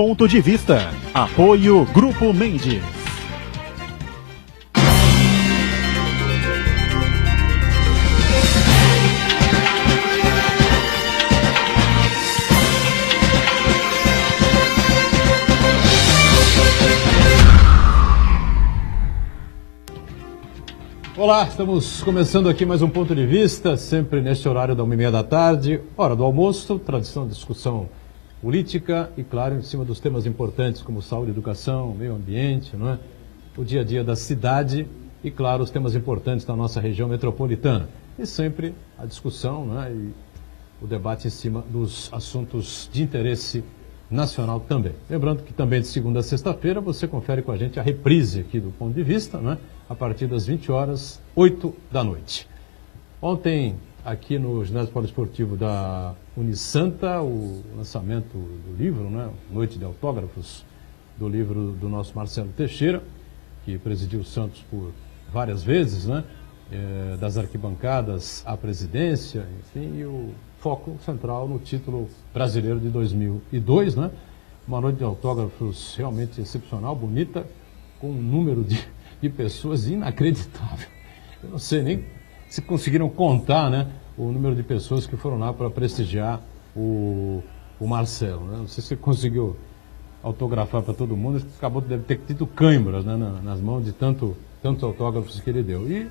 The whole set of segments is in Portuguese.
Ponto de Vista. Apoio Grupo Mendes. Olá, estamos começando aqui mais um Ponto de Vista, sempre neste horário da 1h30 da tarde, hora do almoço, tradição de discussão política e, claro, em cima dos temas importantes como saúde, educação, meio ambiente, não é? O dia a dia da cidade e, claro, os temas importantes da nossa região metropolitana. E sempre a discussão, não é? E o debate em cima dos assuntos de interesse nacional também. Lembrando que também de segunda a sexta-feira você confere com a gente a reprise aqui do Ponto de Vista, não é? A partir das 20 horas, 8 da noite. Ontem, aqui no ginásio poliesportivo da Unisanta, o lançamento do livro, né? Noite de Autógrafos, do livro do nosso Marcelo Teixeira, que presidiu o Santos por várias vezes, né? Das arquibancadas à presidência, enfim, e o foco central no título brasileiro de 2002, né? Uma noite de autógrafos realmente excepcional, bonita, com um número de pessoas inacreditável. Eu não sei nem se conseguiram contar, né, o número de pessoas que foram lá para prestigiar o Marcelo, né? Não sei se conseguiu autografar para todo mundo, deve ter tido câimbras, né, nas mãos de tantos autógrafos que ele deu. E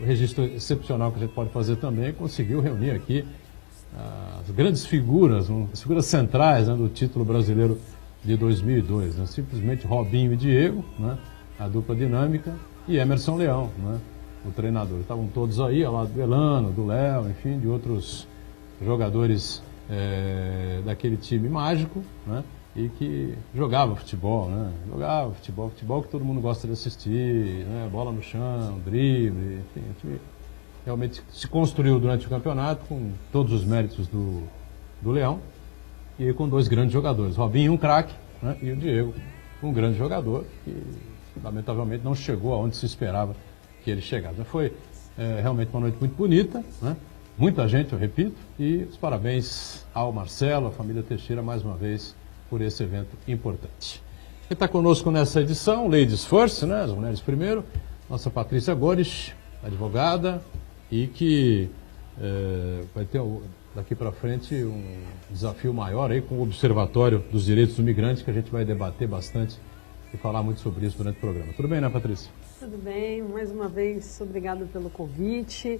o registro excepcional que a gente pode fazer também, conseguiu reunir aqui as grandes figuras, as figuras centrais, né, do título brasileiro de 2002, né? Simplesmente Robinho e Diego, né, a dupla dinâmica, e Emerson Leão, né, o treinador. Estavam todos aí, ao lado do Elano, do Léo, enfim, de outros jogadores daquele time mágico, né, e que jogava futebol, né? Jogava futebol que todo mundo gosta de assistir, né? Bola no chão, drible, enfim, o time realmente se construiu durante o campeonato com todos os méritos do Leão e com dois grandes jogadores, Robinho, um craque, né? E o Diego, um grande jogador que lamentavelmente não chegou aonde se esperava que ele chegasse. Mas foi realmente uma noite muito bonita, né? Muita gente, eu repito, e os parabéns ao Marcelo, à família Teixeira, mais uma vez, por esse evento importante. Quem está conosco nessa edição, Ladies First, né? As mulheres primeiro, nossa Patrícia Gomes, advogada, e que vai ter daqui para frente um desafio maior aí com o Observatório dos Direitos do Migrante, que a gente vai debater bastante e falar muito sobre isso durante o programa. Tudo bem, né, Patrícia? Tudo bem, mais uma vez, obrigado pelo convite.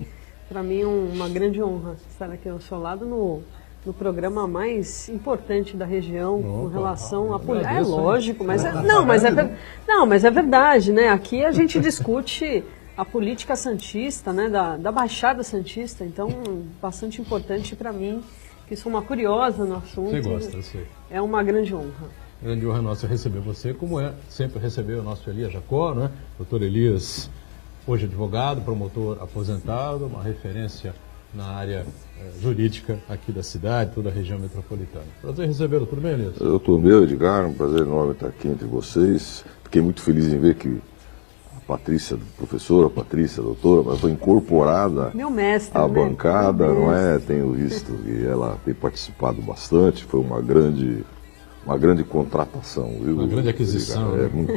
Para mim é uma grande honra estar aqui ao seu lado no programa mais importante da região. Opa, com relação a política. É lógico, mas mas é verdade, né? Aqui a gente discute a política santista, né? Da Baixada Santista, então bastante importante para mim, que sou uma curiosa no assunto. Você gosta, eu sei. É uma grande honra. Grande honra nossa receber você, como é sempre receber o nosso Elias Jacó, né? Doutor Elias, hoje advogado, promotor aposentado, uma referência na área jurídica aqui da cidade, toda a região metropolitana. Prazer recebê-lo, tudo bem, Elias? Doutor meu, Edgar, um prazer enorme estar aqui entre vocês. Fiquei muito feliz em ver que a Patrícia, professora, a Patrícia, doutora, mas foi incorporada à bancada, não é? Tenho visto que ela tem participado bastante, foi uma grande contratação, viu? Uma grande aquisição. É muito.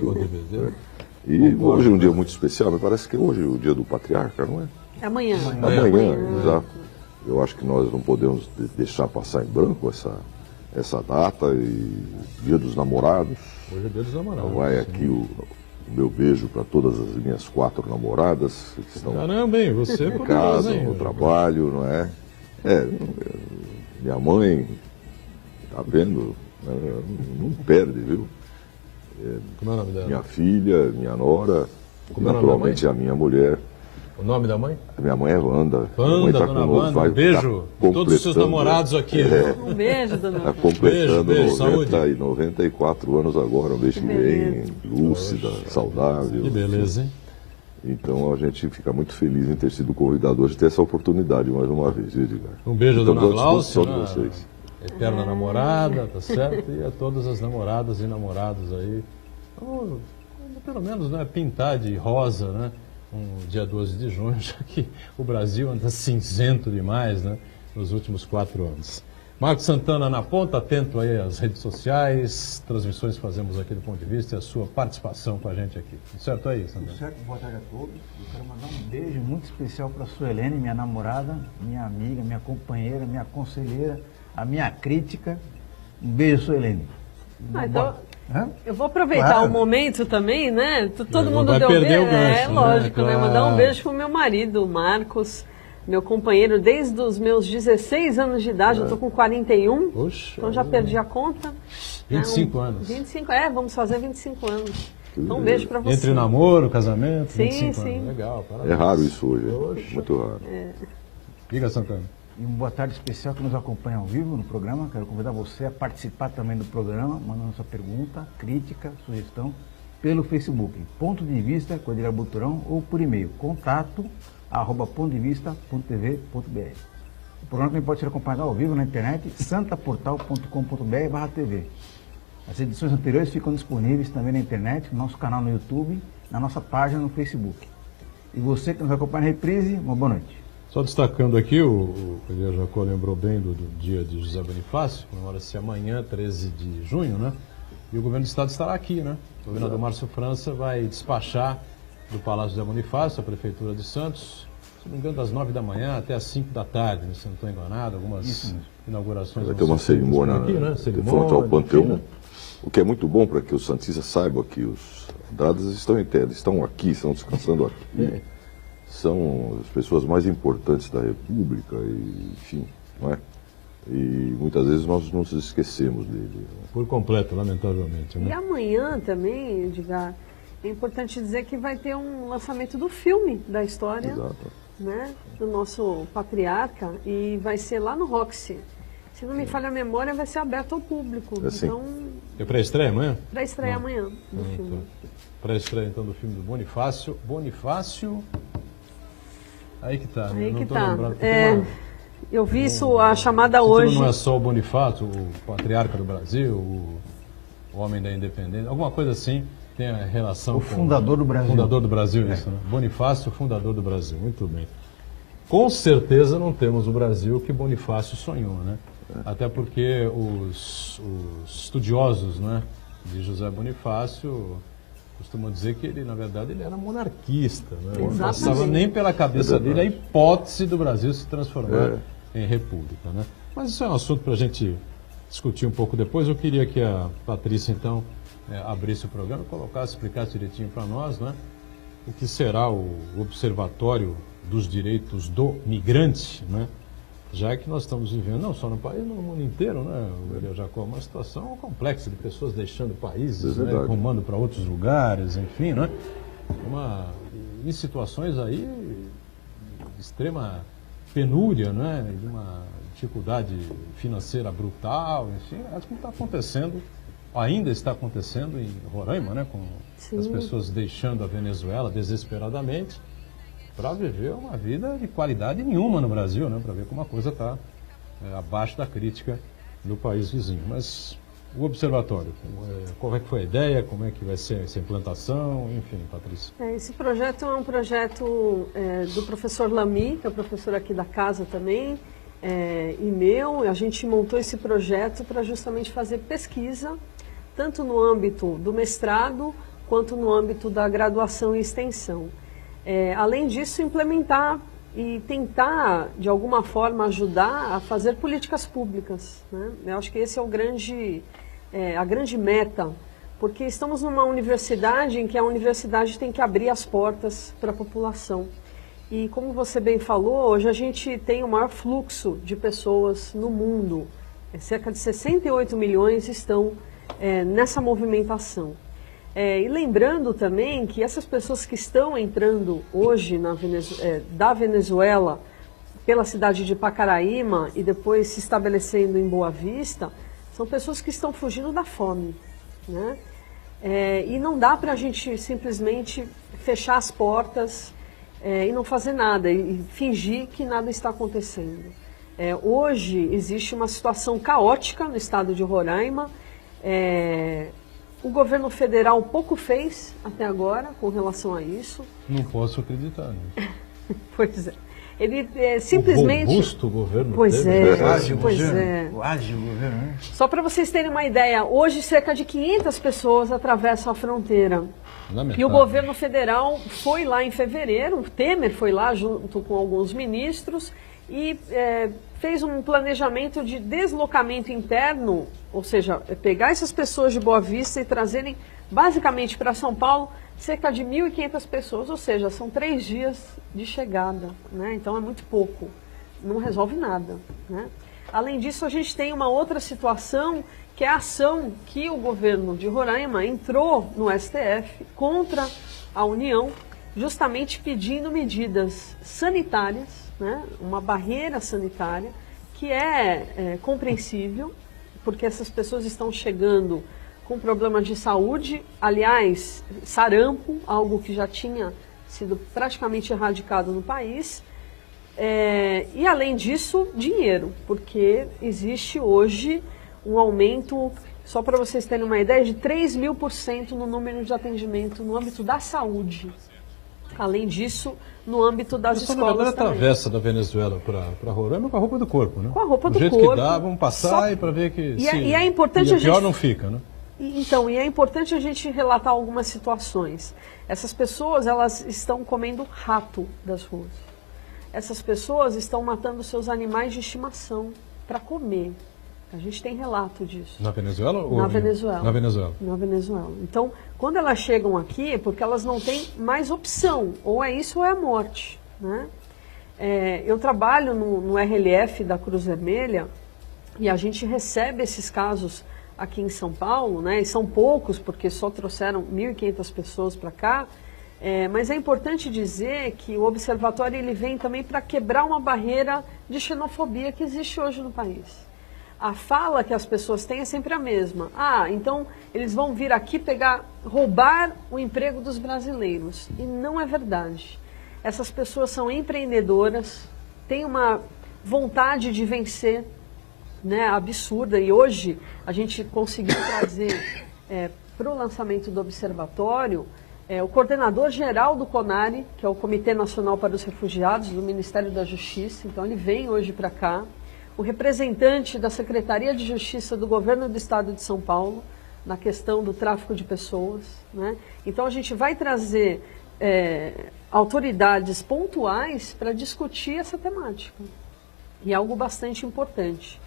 E hoje é um dia muito especial, me parece que hoje é o dia do patriarca, não é? É amanhã. Amanhã, exato. Eu acho que nós não podemos deixar passar em branco essa data e Dia dos Namorados. Hoje é Dia dos Namorados. Vai sim. Aqui o meu beijo para todas as minhas 4 namoradas que estão Caramba, hein? Você em casa, no trabalho, não é? Minha mãe, tá vendo? Não perde, viu? Como é o nome dela? Minha filha, minha nora, naturalmente a minha mulher. O nome da mãe? Minha mãe é Wanda. Wanda, dona Wanda, um beijo a todos os seus namorados aqui. Um beijo, dona Wanda. Está completando beijo, 94 anos agora, um mês que vem, lúcida, saudável. Que beleza, hein? Então a gente fica muito feliz em ter sido convidado hoje, ter essa oportunidade mais uma vez, Edgar. Um beijo a dona Glaucia, de vocês. Eterna namorada, tá certo? E a todas as namoradas e namorados aí. Então, pelo menos, né, pintar de rosa, né? Um dia 12 de junho, já que o Brasil anda cinzento demais, né, nos últimos 4 anos. Marcos Santana na ponta, atento aí às redes sociais, transmissões que fazemos aqui do Ponto de Vista e a sua participação com a gente aqui. Tudo certo aí, Santana? Tudo certo, boa tarde a todos. Eu quero mandar um beijo muito especial para a Suelene, minha namorada, minha amiga, minha companheira, minha conselheira, a minha crítica. Um beijo, Suelene. Então, eu vou aproveitar o momento também, né? Todo mundo vai deu perder o gancho, É lógico, né? né? Mandar um beijo pro meu marido, Marcos, meu companheiro desde os meus 16 anos de idade, eu tô com 41, Poxa, então já perdi a conta. 25 anos. 25, vamos fazer 25 anos. Então um beijo para você. Entre namoro, casamento, sim, 25 sim. anos. Legal, parabéns. É raro isso hoje, muito raro. Diga, Santana. E uma boa tarde especial que nos acompanha ao vivo no programa. Quero convidar você a participar também do programa, mandando sua pergunta, crítica, sugestão, pelo Facebook, Ponto de Vista, Cordilheira Buturão, ou por e-mail, contato@pontodevista.tv.br. O programa também pode ser acompanhado ao vivo na internet, santaportal.com.br/tv. As edições anteriores ficam disponíveis também na internet, no nosso canal no YouTube, na nossa página no Facebook. E você que nos acompanha na reprise, uma boa noite. Só destacando aqui, o Elias Jacó lembrou bem do dia de José Bonifácio, comemora-se amanhã, 13 de junho, né? E o governo do estado estará aqui, né? O governador Márcio França vai despachar do Palácio José Bonifácio, a Prefeitura de Santos, se não me engano, das 9 da manhã até as 5 da tarde, se não estou enganado, algumas inaugurações. Vai ter uma cerimônia aqui, né? de frente ao Panteão, o que é muito bom para que os santistas saibam que os andradas estão aqui, estão descansando aqui. São as pessoas mais importantes da República, e, enfim, não é? E muitas vezes nós nos esquecemos dele. Por completo, lamentavelmente. Né? E amanhã também, Edgar, é importante dizer que vai ter um lançamento do filme da história, né, do nosso patriarca, e vai ser lá no Roxy. Se não me falha a memória, vai ser aberto ao público. Então, é pré-estreia amanhã? Pré-estreia amanhã do filme. Pré-estreia então do filme do Bonifácio. Bonifácio... Aí que tá, aí não que tô tá. lembrando. Eu vi isso, a chamada hoje. Não é só o Bonifácio, o patriarca do Brasil, o homem da independência, alguma coisa assim tem a relação com... O fundador do Brasil. Fundador do Brasil, isso, né? Bonifácio, fundador do Brasil, muito bem. Com certeza não temos o Brasil que Bonifácio sonhou, né? Até porque os estudiosos, né, de José Bonifácio costumam dizer que ele, na verdade, ele era monarquista, né? Não passava nem pela cabeça dele a hipótese do Brasil se transformar em república, né? Mas isso é um assunto para a gente discutir um pouco depois. Eu queria que a Patrícia, então, abrisse o programa, colocasse, explicasse direitinho para nós, né, o que será o Observatório dos Direitos do Migrante, né? Já que nós estamos vivendo, não só no país, no mundo inteiro, né, Elias Jacó, uma situação complexa de pessoas deixando países, né, rumando para outros lugares, enfim, né, em situações aí de extrema penúria, né, de uma dificuldade financeira brutal, enfim, acho que está acontecendo, ainda está acontecendo em Roraima, né, com as pessoas deixando a Venezuela desesperadamente, para viver uma vida de qualidade nenhuma no Brasil, né? Para ver como a coisa está abaixo da crítica do país vizinho. Mas o observatório, qual é que foi a ideia, como é que vai ser essa implantação, enfim, Patrícia. Esse projeto é um projeto do professor Lamy, que é o professor aqui da casa também, e meu. A gente montou esse projeto para justamente fazer pesquisa, tanto no âmbito do mestrado, quanto no âmbito da graduação e extensão. Além disso, implementar e tentar, de alguma forma, ajudar a fazer políticas públicas, né? Eu acho que esse é a grande meta, porque estamos numa universidade em que a universidade tem que abrir as portas para a população. E como você bem falou, hoje a gente tem o maior fluxo de pessoas no mundo. Cerca de 68 milhões estão nessa movimentação. E lembrando também que essas pessoas que estão entrando hoje da Venezuela pela cidade de Pacaraíma e depois se estabelecendo em Boa Vista, são pessoas que estão fugindo da fome, né? E não dá para a gente simplesmente fechar as portas e não fazer nada e fingir que nada está acontecendo. Hoje existe uma situação caótica no estado de Roraima. O governo federal pouco fez até agora com relação a isso. Não posso acreditar nisso. Pois é. Ele simplesmente... O robusto governo Pois teve. é, O ágil pois governo. é. O ágil governo, né? Só para vocês terem uma ideia, hoje cerca de 500 pessoas atravessam a fronteira. E o governo federal foi lá em fevereiro, o Temer foi lá junto com alguns ministros e fez um planejamento de deslocamento interno, ou seja, pegar essas pessoas de Boa Vista e trazerem basicamente para São Paulo cerca de 1.500 pessoas, ou seja, são 3 dias de chegada, né? Então é muito pouco, não resolve nada, né? Além disso, a gente tem uma outra situação, que é a ação que o governo de Roraima entrou no STF contra a União, justamente pedindo medidas sanitárias, né? Uma barreira sanitária, que é compreensível, porque essas pessoas estão chegando com problemas de saúde, aliás, sarampo, algo que já tinha sido praticamente erradicado no país, e além disso, dinheiro, porque existe hoje um aumento, só para vocês terem uma ideia, de 3.000% no número de atendimento no âmbito da saúde. Além disso, no âmbito das escolas também. Atravessa da Venezuela para Roraima com a roupa do corpo, né? Com a roupa do corpo. Do jeito que dá, vamos passar para ver que e é importante a pior não fica, né? Então, e é importante a gente relatar algumas situações. Essas pessoas, elas estão comendo rato das ruas. Essas pessoas estão matando seus animais de estimação para comer. A gente tem relato disso. Na Venezuela? Na Venezuela. Na Venezuela. Na Venezuela. Então, quando elas chegam aqui, é porque elas não têm mais opção. Ou é isso ou é a morte, né? Eu trabalho no RLF da Cruz Vermelha e a gente recebe esses casos aqui em São Paulo, né? E são poucos, porque só trouxeram 1.500 pessoas para cá. Mas é importante dizer que o observatório ele vem também para quebrar uma barreira de xenofobia que existe hoje no país. A fala que as pessoas têm é sempre a mesma. Então eles vão vir aqui roubar o emprego dos brasileiros. E não é verdade. Essas pessoas são empreendedoras, têm uma vontade de vencer, né, absurda. E hoje a gente conseguiu trazer para o lançamento do observatório o coordenador geral do CONARE, que é o Comitê Nacional para os Refugiados do Ministério da Justiça. Então ele vem hoje para cá. O representante da Secretaria de Justiça do Governo do Estado de São Paulo, na questão do tráfico de pessoas, né? Então a gente vai trazer autoridades pontuais para discutir essa temática. E é algo bastante importante.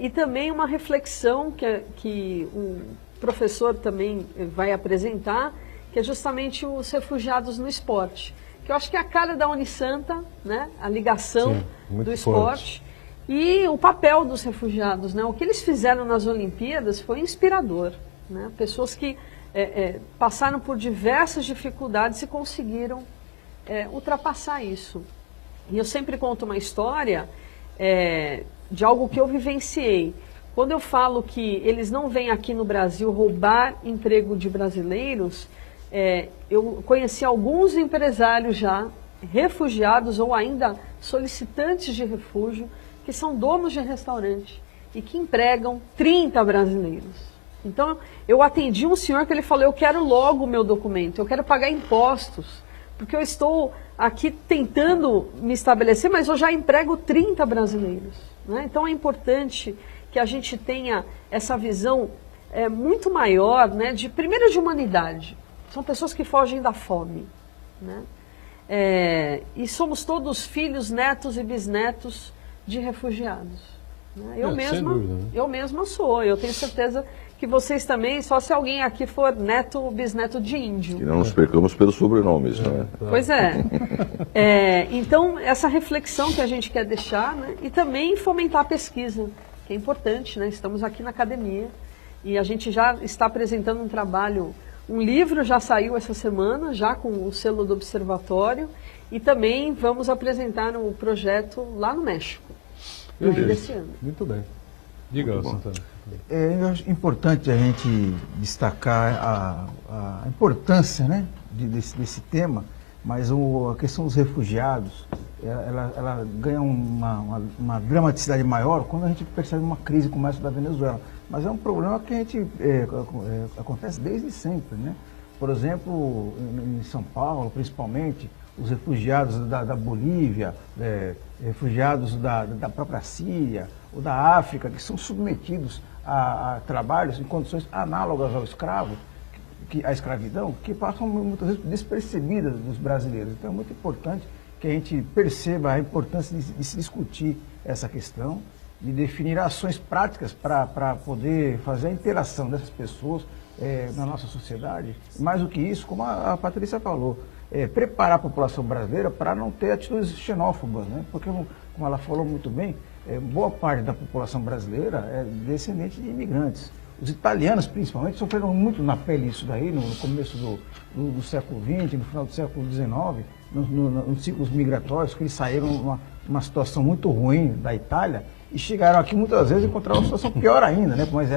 E também uma reflexão que um professor também vai apresentar, que é justamente os refugiados no esporte. Que eu acho que é a cara da Unisanta, né? A ligação do esporte. Forte. E o papel dos refugiados, né? O que eles fizeram nas Olimpíadas foi inspirador, né? Pessoas que passaram por diversas dificuldades e conseguiram ultrapassar isso. E eu sempre conto uma história de algo que eu vivenciei. Quando eu falo que eles não vêm aqui no Brasil roubar emprego de brasileiros, eu conheci alguns empresários já, refugiados ou ainda solicitantes de refúgio, que são donos de restaurante e que empregam 30 brasileiros. Então, eu atendi um senhor que ele falou, eu quero logo o meu documento, eu quero pagar impostos, porque eu estou aqui tentando me estabelecer, mas eu já emprego 30 brasileiros, né? Então, é importante que a gente tenha essa visão muito maior, né, primeiro de humanidade. São pessoas que fogem da fome, né? E somos todos filhos, netos e bisnetos de refugiados. Né? Eu mesma sou. Eu tenho certeza que vocês também, só se alguém aqui for neto ou bisneto de índio. Que não nos percamos pelos sobrenomes, né? Pois então, essa reflexão que a gente quer deixar, né? E também fomentar a pesquisa, que é importante, né? Estamos aqui na academia e a gente já está apresentando um trabalho, um livro já saiu essa semana, já com o selo do Observatório, e também vamos apresentar um projeto lá no México, desse ano. Muito bem. Diga, Santana. Eu acho importante a gente destacar a importância, né, desse tema, mas a questão dos refugiados, ela ganha uma dramaticidade maior quando a gente percebe uma crise como essa da Venezuela. Mas é um problema que a gente acontece desde sempre, né? por exemplo, em São Paulo, principalmente, os refugiados da Bolívia, refugiados da própria Síria ou da África, que são submetidos a trabalhos em condições análogas ao escravo, à escravidão, que passam muitas vezes despercebidas dos brasileiros. Então é muito importante que a gente perceba a importância de se discutir essa questão, de definir ações práticas para poder fazer a interação dessas pessoas na nossa sociedade. Mais do que isso, como a Patrícia falou, preparar a população brasileira para não ter atitudes xenófobas, né? Porque, como ela falou muito bem, boa parte da população brasileira é descendente de imigrantes. Os italianos, principalmente, sofreram muito na pele isso daí, no começo do século XX, no final do século XIX, nos ciclos migratórios, que eles saíram numa situação muito ruim da Itália e chegaram aqui muitas vezes e encontraram uma situação pior ainda, né? Mas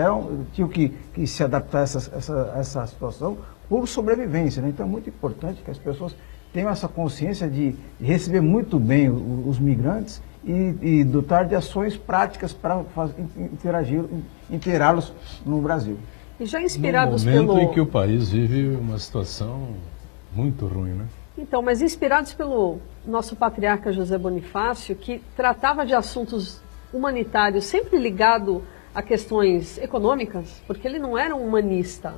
tinham que se adaptar a essa situação por sobrevivência, né? Então é muito importante que as pessoas tenham essa consciência de receber muito bem os migrantes e dotar de ações práticas para integrá-los no Brasil. E já inspirados no momento em que o país vive uma situação muito ruim, né? Então, mas inspirados pelo nosso patriarca José Bonifácio, que tratava de assuntos humanitários sempre ligado a questões econômicas, porque ele não era um humanista,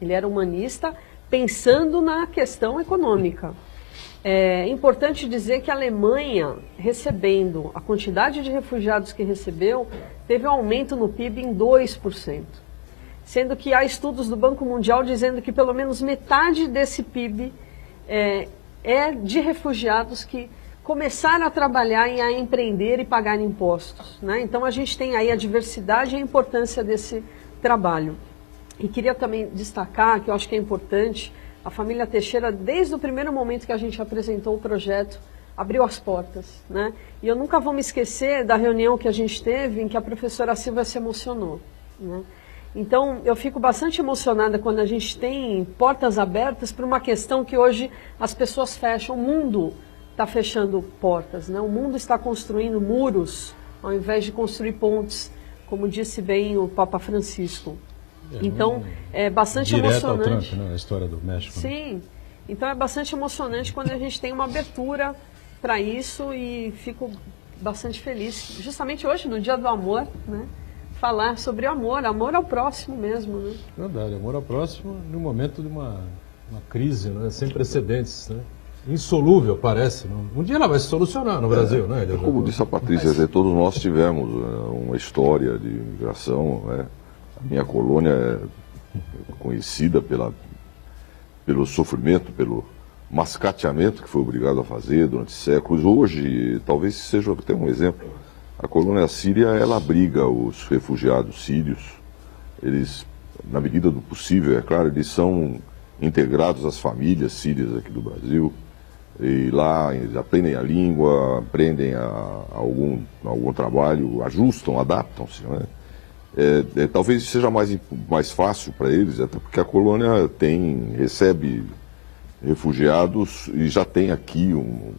ele era humanista pensando na questão econômica. É importante dizer que a Alemanha, recebendo a quantidade de refugiados que recebeu, teve um aumento no PIB em 2%. Sendo que há estudos do Banco Mundial dizendo que pelo menos metade desse PIB é de refugiados que começaram a trabalhar e a empreender e pagar impostos, né? Então a gente tem aí a diversidade e a importância desse trabalho. E queria também destacar, que eu acho que é importante, a família Teixeira, desde o primeiro momento que a gente apresentou o projeto, abriu as portas, né? E eu nunca vou me esquecer da reunião que a gente teve em que a professora Silvia se emocionou, né? Então, eu fico bastante emocionada quando a gente tem portas abertas para uma questão que hoje as pessoas fecham. O mundo está fechando portas, né? O mundo está construindo muros ao invés de construir pontes, como disse bem o Papa Francisco. Então, é bastante emocionante. Direto ao Trump, né? A história do México. Sim. Então, é bastante emocionante quando a gente tem uma abertura para isso e fico bastante feliz. Justamente hoje, no Dia do Amor, né? Falar sobre amor ao próximo mesmo, né? Verdade, amor ao próximo no momento de uma crise, né? Sem precedentes, né? Insolúvel, parece. Um dia ela vai se solucionar no Brasil, né? Como disse a Patrícia, todos nós tivemos uma história de imigração, né? A minha colônia é conhecida pelo sofrimento, pelo mascateamento que foi obrigado a fazer durante séculos. Hoje, talvez seja até um exemplo. A colônia síria, ela abriga os refugiados sírios. Eles, na medida do possível, é claro, eles são integrados às famílias sírias aqui do Brasil. E lá eles aprendem a língua, aprendem algum trabalho, ajustam, adaptam-se, né? Talvez seja mais fácil para eles, até porque a colônia recebe refugiados e já tem aqui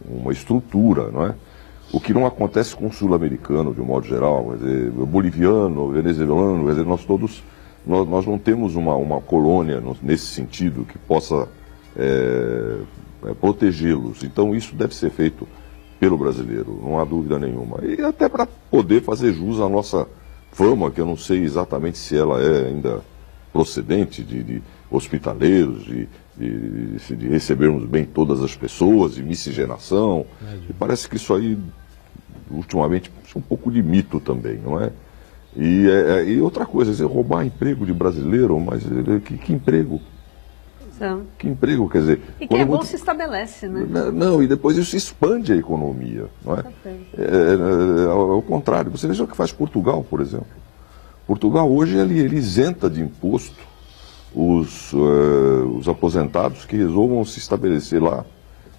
uma estrutura, não é? O que não acontece com o sul-americano, de um modo geral, quer dizer, boliviano, venezuelano, quer dizer, nós não temos uma colônia nesse sentido que possa protegê-los. Então isso deve ser feito pelo brasileiro, não há dúvida nenhuma. E até para poder fazer jus à nossa fama, que eu não sei exatamente se ela é ainda procedente de hospitaleiros, de recebermos bem todas as pessoas, de miscigenação. E parece que isso aí, ultimamente, é um pouco de mito também, não é? E outra coisa, dizer, roubar emprego de brasileiro, mas que emprego? Que emprego, quer dizer... E quem é bom se estabelece, né? Não, e depois isso expande a economia, não é? Ao contrário, você veja o que faz Portugal, por exemplo. Portugal hoje ele isenta de imposto os aposentados que resolvam se estabelecer lá,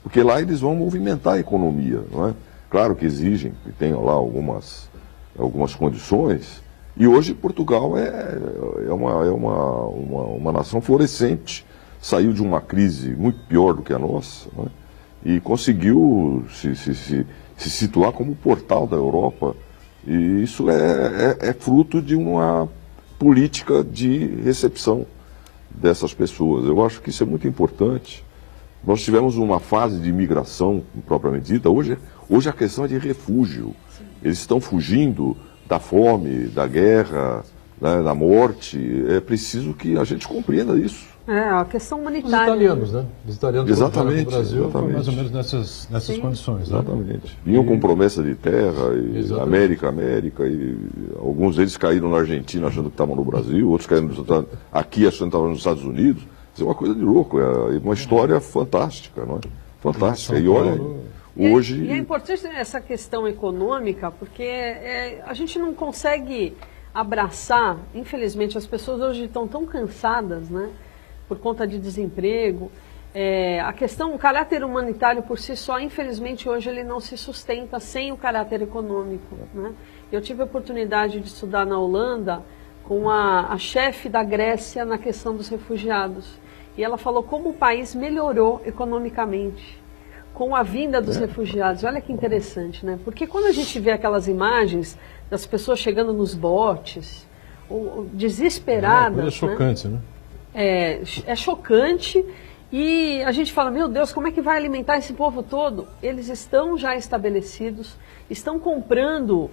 porque lá eles vão movimentar a economia, não é? Claro que exigem que tenham lá algumas condições, e hoje Portugal é uma nação florescente, saiu de uma crise muito pior do que a nossa, não é? E conseguiu se situar como portal da Europa, e isso é fruto de uma política de recepção dessas pessoas. Eu acho que isso é muito importante. Nós tivemos uma fase de imigração propriamente dita. Hoje a questão é de refúgio. Eles estão fugindo da fome, da guerra, né, da morte. É preciso que a gente compreenda isso. A questão humanitária. Os italianos, né? Os italianos Exatamente, no Brasil exatamente. foi mais ou menos nessas condições. Né? Exatamente. Vinham com promessa de terra, e Exatamente. América, e alguns deles caíram na Argentina achando que estavam no Brasil, outros caíram aqui achando que estavam nos Estados Unidos. Isso é uma coisa de louco, é uma história fantástica, não é? Fantástica. E olha, hoje... E é importante essa questão econômica, porque a gente não consegue abraçar, infelizmente, as pessoas hoje estão tão cansadas, né? Por conta de desemprego. A questão, o caráter humanitário por si só, infelizmente, hoje ele não se sustenta sem o caráter econômico. Né? Eu tive a oportunidade de estudar na Holanda com a chefe da Grécia na questão dos refugiados. E ela falou como o país melhorou economicamente com a vinda dos refugiados. Olha que interessante, né? Porque quando a gente vê aquelas imagens das pessoas chegando nos botes, desesperadas... É chocante, né? É chocante e a gente fala, meu Deus, como é que vai alimentar esse povo todo? Eles estão já estabelecidos, estão comprando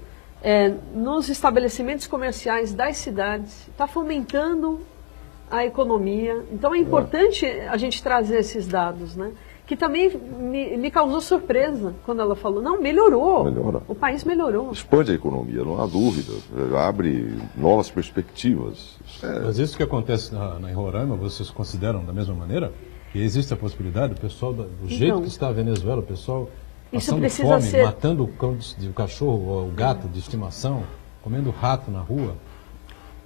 nos estabelecimentos comerciais das cidades, está fomentando a economia. Então é importante a gente trazer esses dados, né? Que também me causou surpresa quando ela falou, não, melhorou. Melhora. O país melhorou. Expande a economia, não há dúvida. Abre novas perspectivas. Mas isso que acontece em Roraima, vocês consideram da mesma maneira? Que existe a possibilidade, o pessoal, do jeito que está a Venezuela, o pessoal passando fome, matando o cachorro ou o gato de estimação, comendo rato na rua?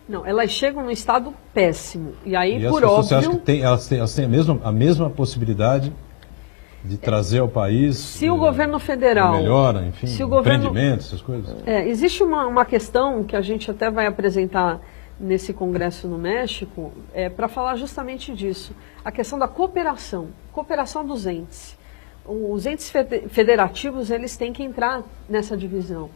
Não, elas chegam num estado péssimo. E aí, e por as pessoas, óbvio... Você acha que elas têm a mesma possibilidade de trazer ao país... Se o governo federal... Melhora, enfim, empreendimentos, essas coisas? Existe uma questão que a gente até vai apresentar nesse congresso no México, para falar justamente disso. A questão da cooperação dos entes. Os entes federativos, eles têm que entrar nessa divisão.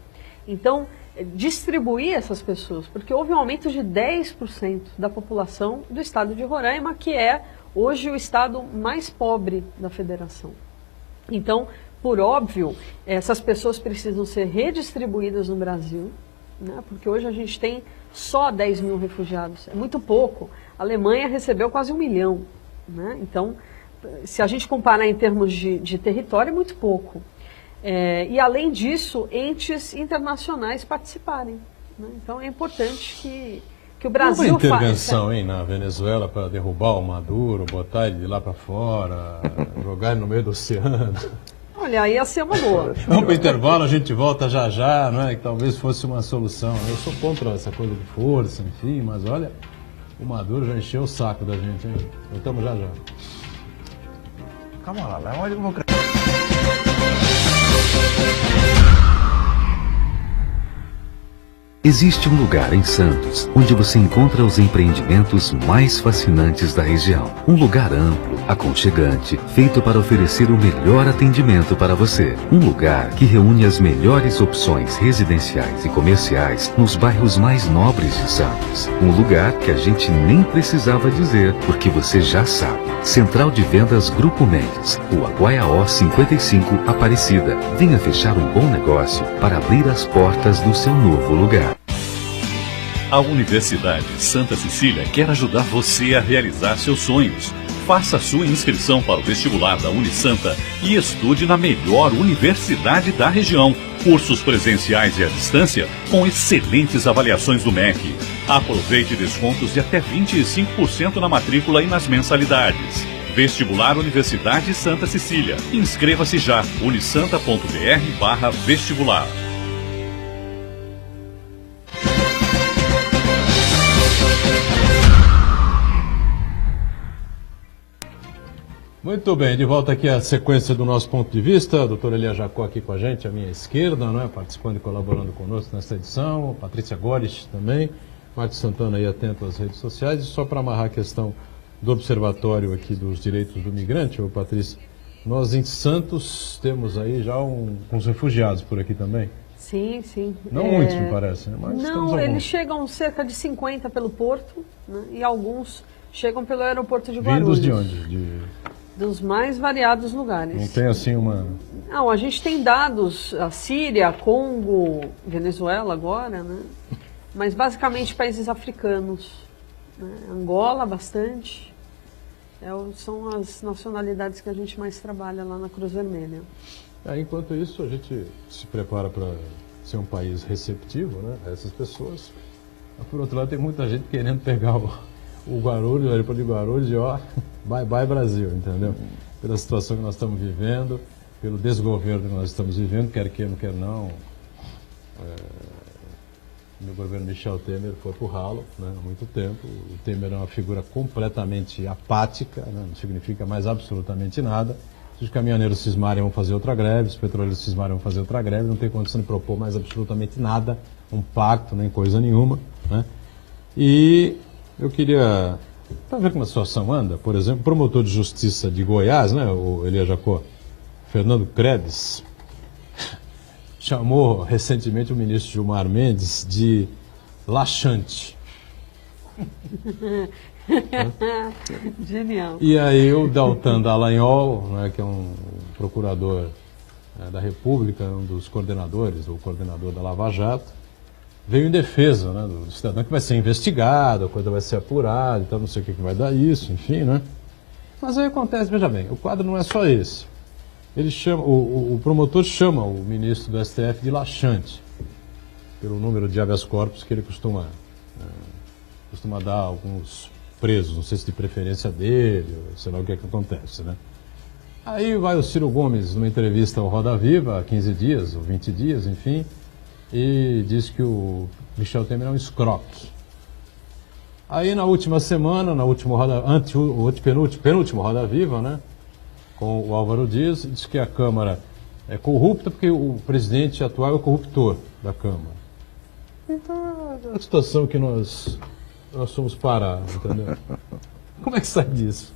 Então, distribuir essas pessoas, porque houve um aumento de 10% da população do estado de Roraima, que é hoje o estado mais pobre da federação. Então, por óbvio, essas pessoas precisam ser redistribuídas no Brasil, né? Porque hoje a gente tem só 10 mil refugiados, é muito pouco. A Alemanha recebeu quase 1 milhão, né? Então, se a gente comparar em termos de território, é muito pouco. E além disso, entes internacionais participarem, né? Então é importante que o Brasil faça... Uma intervenção na Venezuela para derrubar o Maduro, botar ele de lá para fora, jogar ele no meio do oceano. Olha, ia ser uma boa. Vamos para o intervalo, a gente volta já, não é? Que talvez fosse uma solução. Eu sou contra essa coisa de força, enfim, mas olha, o Maduro já encheu o saco da gente, hein? Voltamos já. Calma lá, é uma democracia. Existe um lugar em Santos onde você encontra os empreendimentos mais fascinantes da região. Um lugar amplo, aconchegante, feito para oferecer o melhor atendimento para você. Um lugar que reúne as melhores opções residenciais e comerciais nos bairros mais nobres de Santos. Um lugar que a gente nem precisava dizer, porque você já sabe. Central de Vendas Grupo Mendes, Rua Guaiaó 55, Aparecida. Venha fechar um bom negócio para abrir as portas do seu novo lugar. A Universidade Santa Cecília quer ajudar você a realizar seus sonhos. Faça sua inscrição para o vestibular da Unisanta e estude na melhor universidade da região. Cursos presenciais e à distância com excelentes avaliações do MEC. Aproveite descontos de até 25% na matrícula e nas mensalidades. Vestibular Universidade Santa Cecília. Inscreva-se já. unisanta.br/vestibular. Muito bem, de volta aqui a sequência do nosso ponto de vista. A doutora Elia Jacó aqui com a gente, à minha esquerda, não é? Participando e colaborando conosco nessa edição. Patrícia Goris também. Márcio Santana aí atento às redes sociais. E só para amarrar a questão do observatório aqui dos direitos do migrante, Patrícia, nós em Santos temos aí já uns refugiados por aqui também. Sim. Não muitos, me parece, né? Mas não, eles chegam cerca de 50 pelo porto, né? E alguns chegam pelo aeroporto de Guarulhos. Vindos de onde? Dos mais variados lugares. Não tem assim uma... Não, a gente tem dados, a Síria, Congo, Venezuela agora, né? Mas basicamente países africanos. Né? Angola, bastante. São as nacionalidades que a gente mais trabalha lá na Cruz Vermelha. Enquanto isso, a gente se prepara para ser um país receptivo, né, a essas pessoas. Mas, por outro lado, tem muita gente querendo pegar o Guarulhos, o aeroporto de Guarulhos e bye bye Brasil, entendeu? Pela situação que nós estamos vivendo, pelo desgoverno que nós estamos vivendo, quer queira, quer não. O governo Michel Temer foi pro ralo, né, há muito tempo. O Temer é uma figura completamente apática, né, não significa mais absolutamente nada. Se os caminhoneiros cismarem, vão fazer outra greve, os petroleiros cismarem, vão fazer outra greve, não tem condição de propor mais absolutamente nada, um pacto, nem coisa nenhuma. Né? E eu queria, para ver como a situação anda, por exemplo, o promotor de justiça de Goiás, né, o Elias Jacó, Fernando Krebs, chamou recentemente o ministro Gilmar Mendes de laxante. Genial. E aí o Deltan Dallagnol, né, que é um procurador da República, um dos coordenadores, o coordenador da Lava Jato, veio em defesa, né, do cidadão que vai ser investigado, a coisa vai ser apurada, então não sei o que vai dar isso, enfim, né? Mas aí acontece, veja bem, o quadro não é só esse. Ele chama, o promotor chama o ministro do STF de laxante, pelo número de habeas corpus que ele costuma dar a alguns presos, não sei se de preferência dele, sei lá o que é que acontece, né? Aí vai o Ciro Gomes numa entrevista ao Roda Viva, há 15 dias, ou 20 dias, enfim, e diz que o Michel Temer é um escroque. Aí na última semana, penúltimo Roda Viva, né, com o Álvaro Dias, diz que a Câmara é corrupta porque o presidente atual é o corruptor da Câmara. Então, é a situação que nós somos parados, entendeu? Como é que sai disso?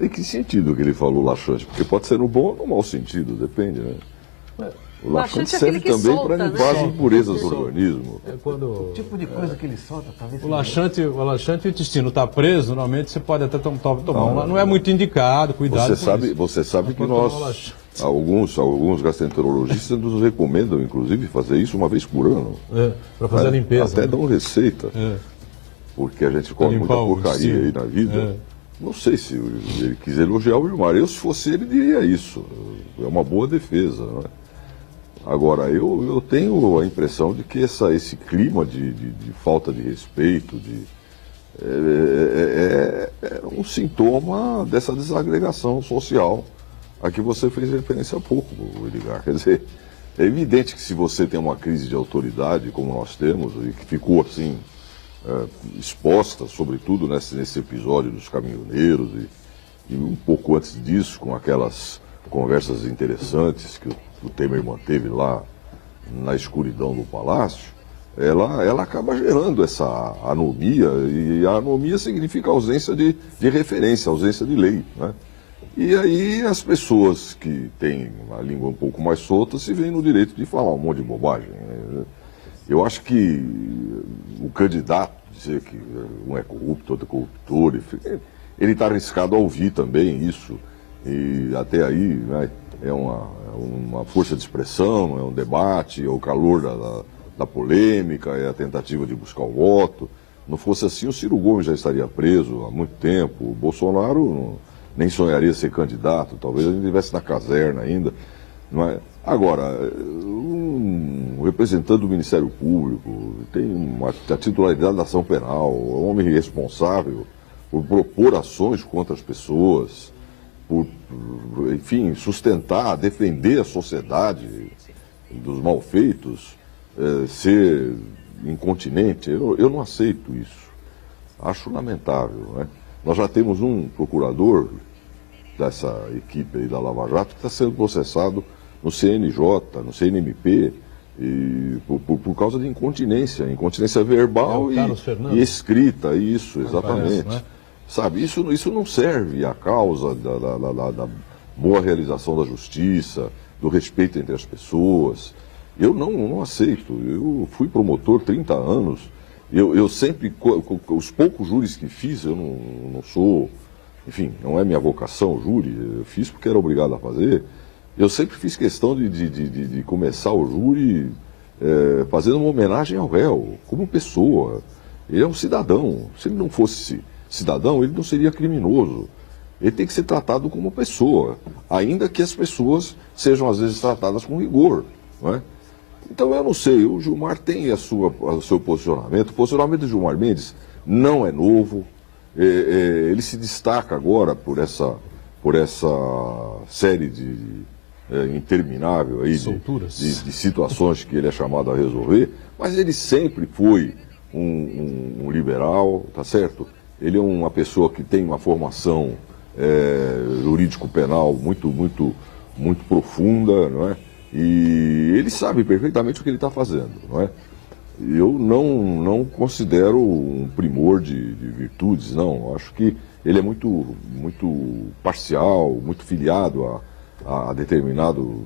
Em que sentido que ele falou laxante? Porque pode ser no bom ou no mau sentido, depende, né? O laxante serve também para limpar as impurezas do organismo. O tipo de coisa que ele solta, talvez... O laxante, o intestino está preso, normalmente você pode até tomar não é muito indicado, cuidado Você sabe que nós, alguns gastroenterologistas nos recomendam, inclusive, fazer isso uma vez por ano. Para fazer a limpeza. Até dão receita. Porque a gente come muita porcaria aí na vida. Não sei se ele quis elogiar o Gilmar. Eu, se fosse ele, diria isso. É uma boa defesa, não é? Agora, eu tenho a impressão de que esse clima de falta de respeito é um sintoma dessa desagregação social a que você fez referência há pouco, Edgar. Quer dizer, é evidente que se você tem uma crise de autoridade, como nós temos, e que ficou assim exposta, sobretudo nesse episódio dos caminhoneiros, e um pouco antes disso, com aquelas conversas interessantes que o Temer manteve lá na escuridão do palácio, ela acaba gerando essa anomia, e a anomia significa ausência de referência, ausência de lei, né? E aí as pessoas que têm a língua um pouco mais solta se veem no direito de falar um monte de bobagem, né? Eu acho que o candidato dizer que um é corrupto, outro é corruptor, ele está arriscado a ouvir também isso, e até aí, né, é uma força de expressão, é um debate, é o calor da polêmica, é a tentativa de buscar o voto. Não fosse assim, o Ciro Gomes já estaria preso há muito tempo, o Bolsonaro nem sonharia ser candidato, talvez ele estivesse na caserna ainda. Não é? Agora, um representante do Ministério Público tem a titularidade da ação penal, é um homem responsável por propor ações contra as pessoas, por, enfim, sustentar, defender a sociedade dos malfeitos, ser incontinente. Eu não aceito isso. Acho lamentável, né? Nós já temos um procurador dessa equipe aí da Lava Jato que está sendo processado no CNJ, no CNMP, e por causa de incontinência verbal e escrita, isso, exatamente. Parece, né? Sabe, isso não serve à causa da boa realização da justiça, do respeito entre as pessoas. Eu não aceito. Eu fui promotor 30 anos Eu sempre, os poucos júris que fiz, eu não sou, enfim, não é minha vocação o júri, eu fiz porque era obrigado a fazer. Eu sempre fiz questão de começar o júri fazendo uma homenagem ao réu, como pessoa. Ele é um cidadão. Se ele não fosse cidadão, ele não seria criminoso. Ele tem que ser tratado como pessoa, ainda que as pessoas sejam às vezes tratadas com rigor, não é? Então eu não sei, o Gilmar tem o seu posicionamento. O posicionamento do Gilmar Mendes não é novo. Ele se destaca agora por essa série interminável aí de situações que ele é chamado a resolver, mas ele sempre foi um liberal, tá certo? Ele é uma pessoa que tem uma formação jurídico-penal muito profunda, não é? E ele sabe perfeitamente o que ele está fazendo, não é? Eu não considero um primor de virtudes, não. Acho que ele é muito parcial, muito filiado a determinado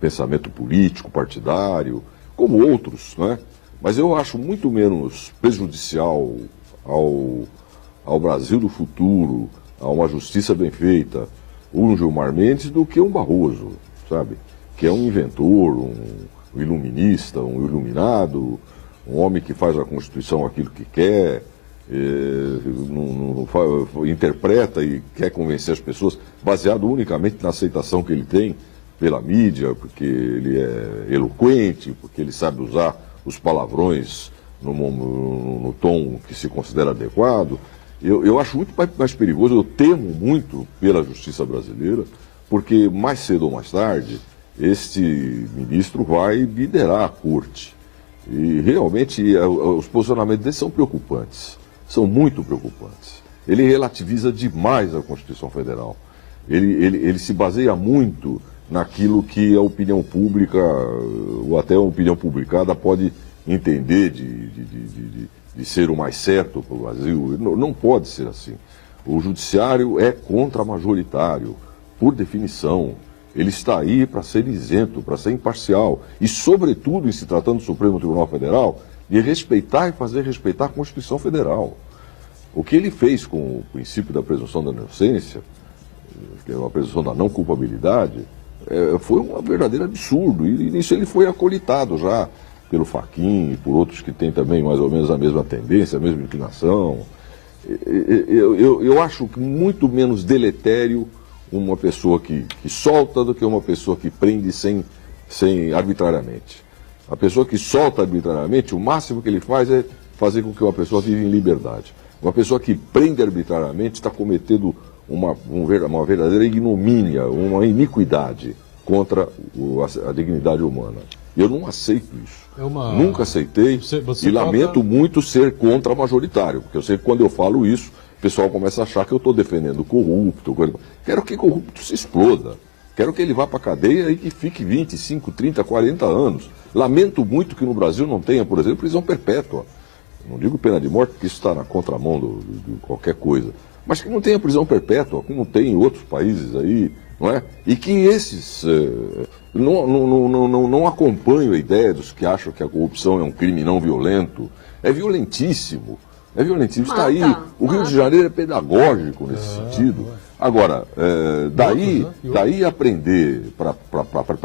pensamento político, partidário, como outros, né? Mas eu acho muito menos prejudicial ao Brasil do futuro, a uma justiça bem feita, um Gilmar Mendes do que um Barroso, sabe? Que é um inventor, um iluminista, um iluminado, um homem que faz a Constituição aquilo que quer, interpreta e quer convencer as pessoas, baseado unicamente na aceitação que ele tem pela mídia, porque ele é eloquente, porque ele sabe usar os palavrões no tom que se considera adequado. Eu acho muito mais perigoso, eu temo muito pela justiça brasileira, porque mais cedo ou mais tarde, este ministro vai liderar a corte. E realmente os posicionamentos dele são preocupantes, são muito preocupantes. Ele relativiza demais a Constituição Federal. Ele se baseia muito naquilo que a opinião pública, ou até a opinião publicada, pode entender de ser o mais certo para o Brasil. Não pode ser assim. O judiciário é contra-majoritário, por definição. Ele está aí para ser isento, para ser imparcial. E, sobretudo, em se tratando do Supremo Tribunal Federal, de respeitar e fazer respeitar a Constituição Federal. O que ele fez com o princípio da presunção da inocência, que é uma presunção da não culpabilidade, foi um verdadeiro absurdo. E nisso ele foi acolitado já pelo Fachin e por outros que têm também mais ou menos a mesma tendência, a mesma inclinação. Eu acho que muito menos deletério uma pessoa que solta do que uma pessoa que prende sem arbitrariamente. A pessoa que solta arbitrariamente, o máximo que ele faz é fazer com que uma pessoa viva em liberdade. Uma pessoa que prende arbitrariamente está cometendo uma verdadeira ignomínia, uma iniquidade contra a dignidade humana. Eu não aceito isso. Nunca aceitei e lamento muito ser contra-majoritário, porque eu sei que quando eu falo isso, o pessoal começa a achar que eu estou defendendo o corrupto. Quero que o corrupto se exploda. Quero que ele vá para a cadeia e que fique 25, 30, 40 anos. Lamento muito que no Brasil não tenha, por exemplo, prisão perpétua. Não digo pena de morte, porque isso está na contramão de qualquer coisa. Mas que não tenha prisão perpétua, como tem em outros países aí, não é? E que esses não acompanham a ideia dos que acham que a corrupção é um crime não violento. É violentíssimo. É violentíssimo. Está aí. O Rio de Janeiro é pedagógico nesse sentido. Agora, daí aprender para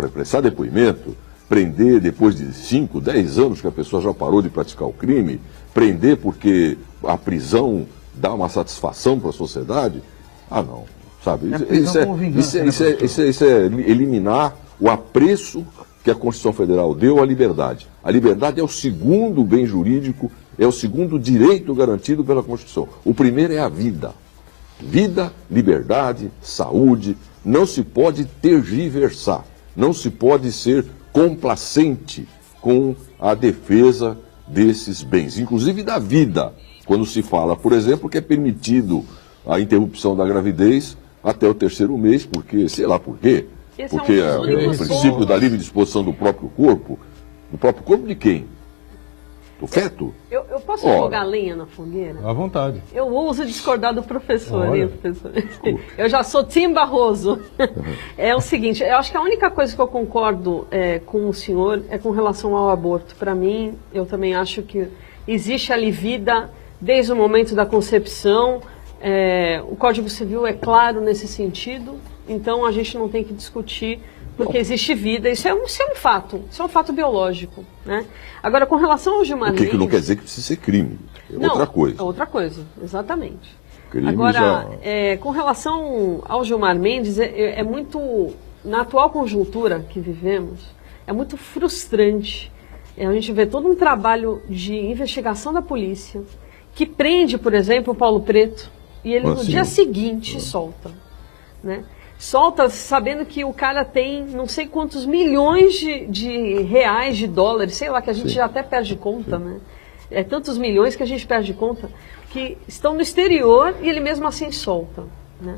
prestar depoimento, prender depois de 5, 10 anos que a pessoa já parou de praticar o crime, prender porque a prisão dá uma satisfação para a sociedade, não, sabe? Isso é eliminar o apreço que a Constituição Federal deu à liberdade. A liberdade é o segundo bem jurídico, é o segundo direito garantido pela Constituição. O primeiro é a vida. Vida, liberdade, saúde. Não se pode tergiversar, não se pode ser complacente com a defesa desses bens, inclusive da vida. Quando se fala, por exemplo, que é permitido a interrupção da gravidez até o 3º mês, porque, sei lá por quê, porque o princípio da livre disposição do próprio corpo de quem? Do feto? Eu posso jogar lenha na fogueira? À vontade. Eu ouso discordar do professor, hein, professor? Eu já sou Tim Barroso. É o seguinte, eu acho que a única coisa que eu concordo com o senhor é com relação ao aborto. Para mim, eu também acho que existe ali vida desde o momento da concepção. O Código Civil é claro nesse sentido, então a gente não tem que discutir porque existe vida. Isso é um fato biológico, né? Agora, com relação ao Gilmar Mendes... O que não quer dizer que precisa ser crime, outra coisa. É outra coisa, exatamente. Crime agora, com relação ao Gilmar Mendes, é muito, na atual conjuntura que vivemos, é muito frustrante. A gente vê todo um trabalho de investigação da polícia, que prende, por exemplo, o Paulo Preto, e ele no dia seguinte solta, né? Solta sabendo que o cara tem não sei quantos milhões de reais, de dólares, sei lá, que a gente já até perde conta, né? É tantos milhões que a gente perde conta, que estão no exterior e ele mesmo assim solta, né?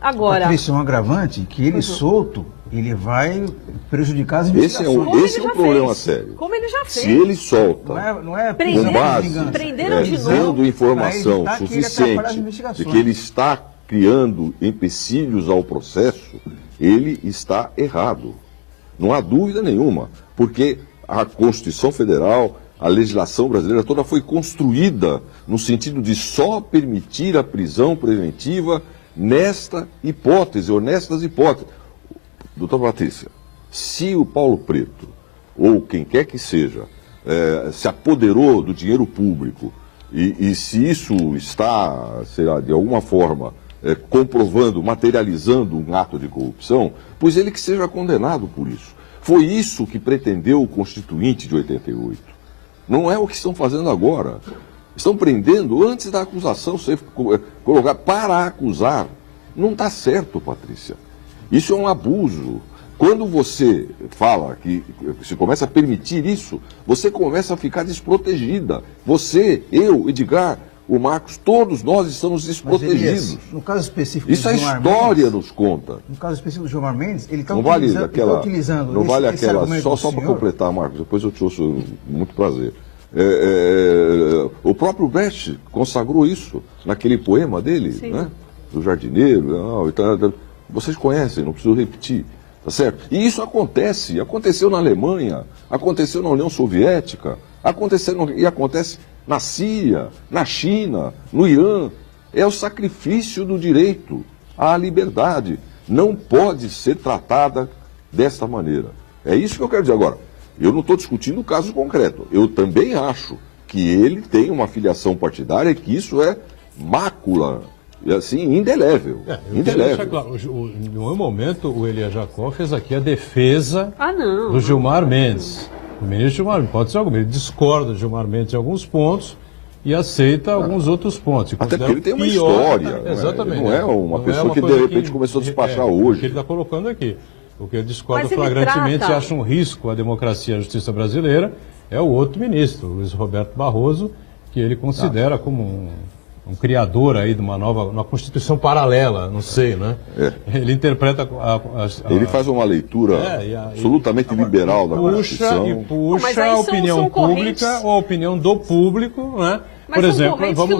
Agora... Patrícia, um agravante que ele solto, ele vai prejudicar as investigações. Esse é um problema sério. Como ele já fez. Se ele solta, não é prenderam de novo, dando informação suficiente de que ele está criando empecilhos ao processo, ele está errado. Não há dúvida nenhuma, porque a Constituição Federal, a legislação brasileira toda foi construída no sentido de só permitir a prisão preventiva nesta hipótese, ou nestas hipóteses. Doutora Patrícia, se o Paulo Preto, ou quem quer que seja, se apoderou do dinheiro público, e se isso está, sei lá, de alguma forma, comprovando, materializando um ato de corrupção, pois ele que seja condenado por isso. Foi isso que pretendeu o Constituinte de 88. Não é o que estão fazendo agora. Estão prendendo antes da acusação ser colocada para acusar. Não está certo, Patrícia. Isso é um abuso. Quando você fala que se começa a permitir isso, você começa a ficar desprotegida. Você, eu, Edgar, o Marcos, todos nós estamos desprotegidos. Mas, no caso específico isso a história nos conta. No caso específico do Gilmar Mendes, ele está utilizando... Não vale aquela... Só para completar, Marcos, depois eu te ouço muito prazer. O próprio Brecht consagrou isso naquele poema dele, né? Do jardineiro. Vocês conhecem, não preciso repetir. Tá certo? E isso aconteceu na Alemanha, aconteceu na União Soviética, acontece na Síria, na China, no Irã. É o sacrifício do direito à liberdade. Não pode ser tratada desta maneira. É isso que eu quero dizer agora. Eu não estou discutindo o caso concreto. Eu também acho que ele tem uma filiação partidária e que isso é mácula, assim, indelével. Indelével. Claro, no momento, o Elia Jacó fez aqui a defesa do Gilmar Mendes. O ministro Gilmar Mendes, pode ser algum, ele discorda do Gilmar Mendes em alguns pontos e aceita alguns outros pontos. Até porque ele tem uma história. Exatamente. Não é uma pessoa que de repente começou a despachar hoje. O que ele está colocando aqui. O que ele discorda flagrantemente e acha um risco à democracia e à justiça brasileira é o outro ministro, Luiz Roberto Barroso, que ele considera como um criador aí de uma Constituição paralela, não sei, né? Ele interpreta ele faz uma leitura absolutamente liberal da Constituição. E puxa a opinião pública ou a opinião do público, né? Por exemplo, vamos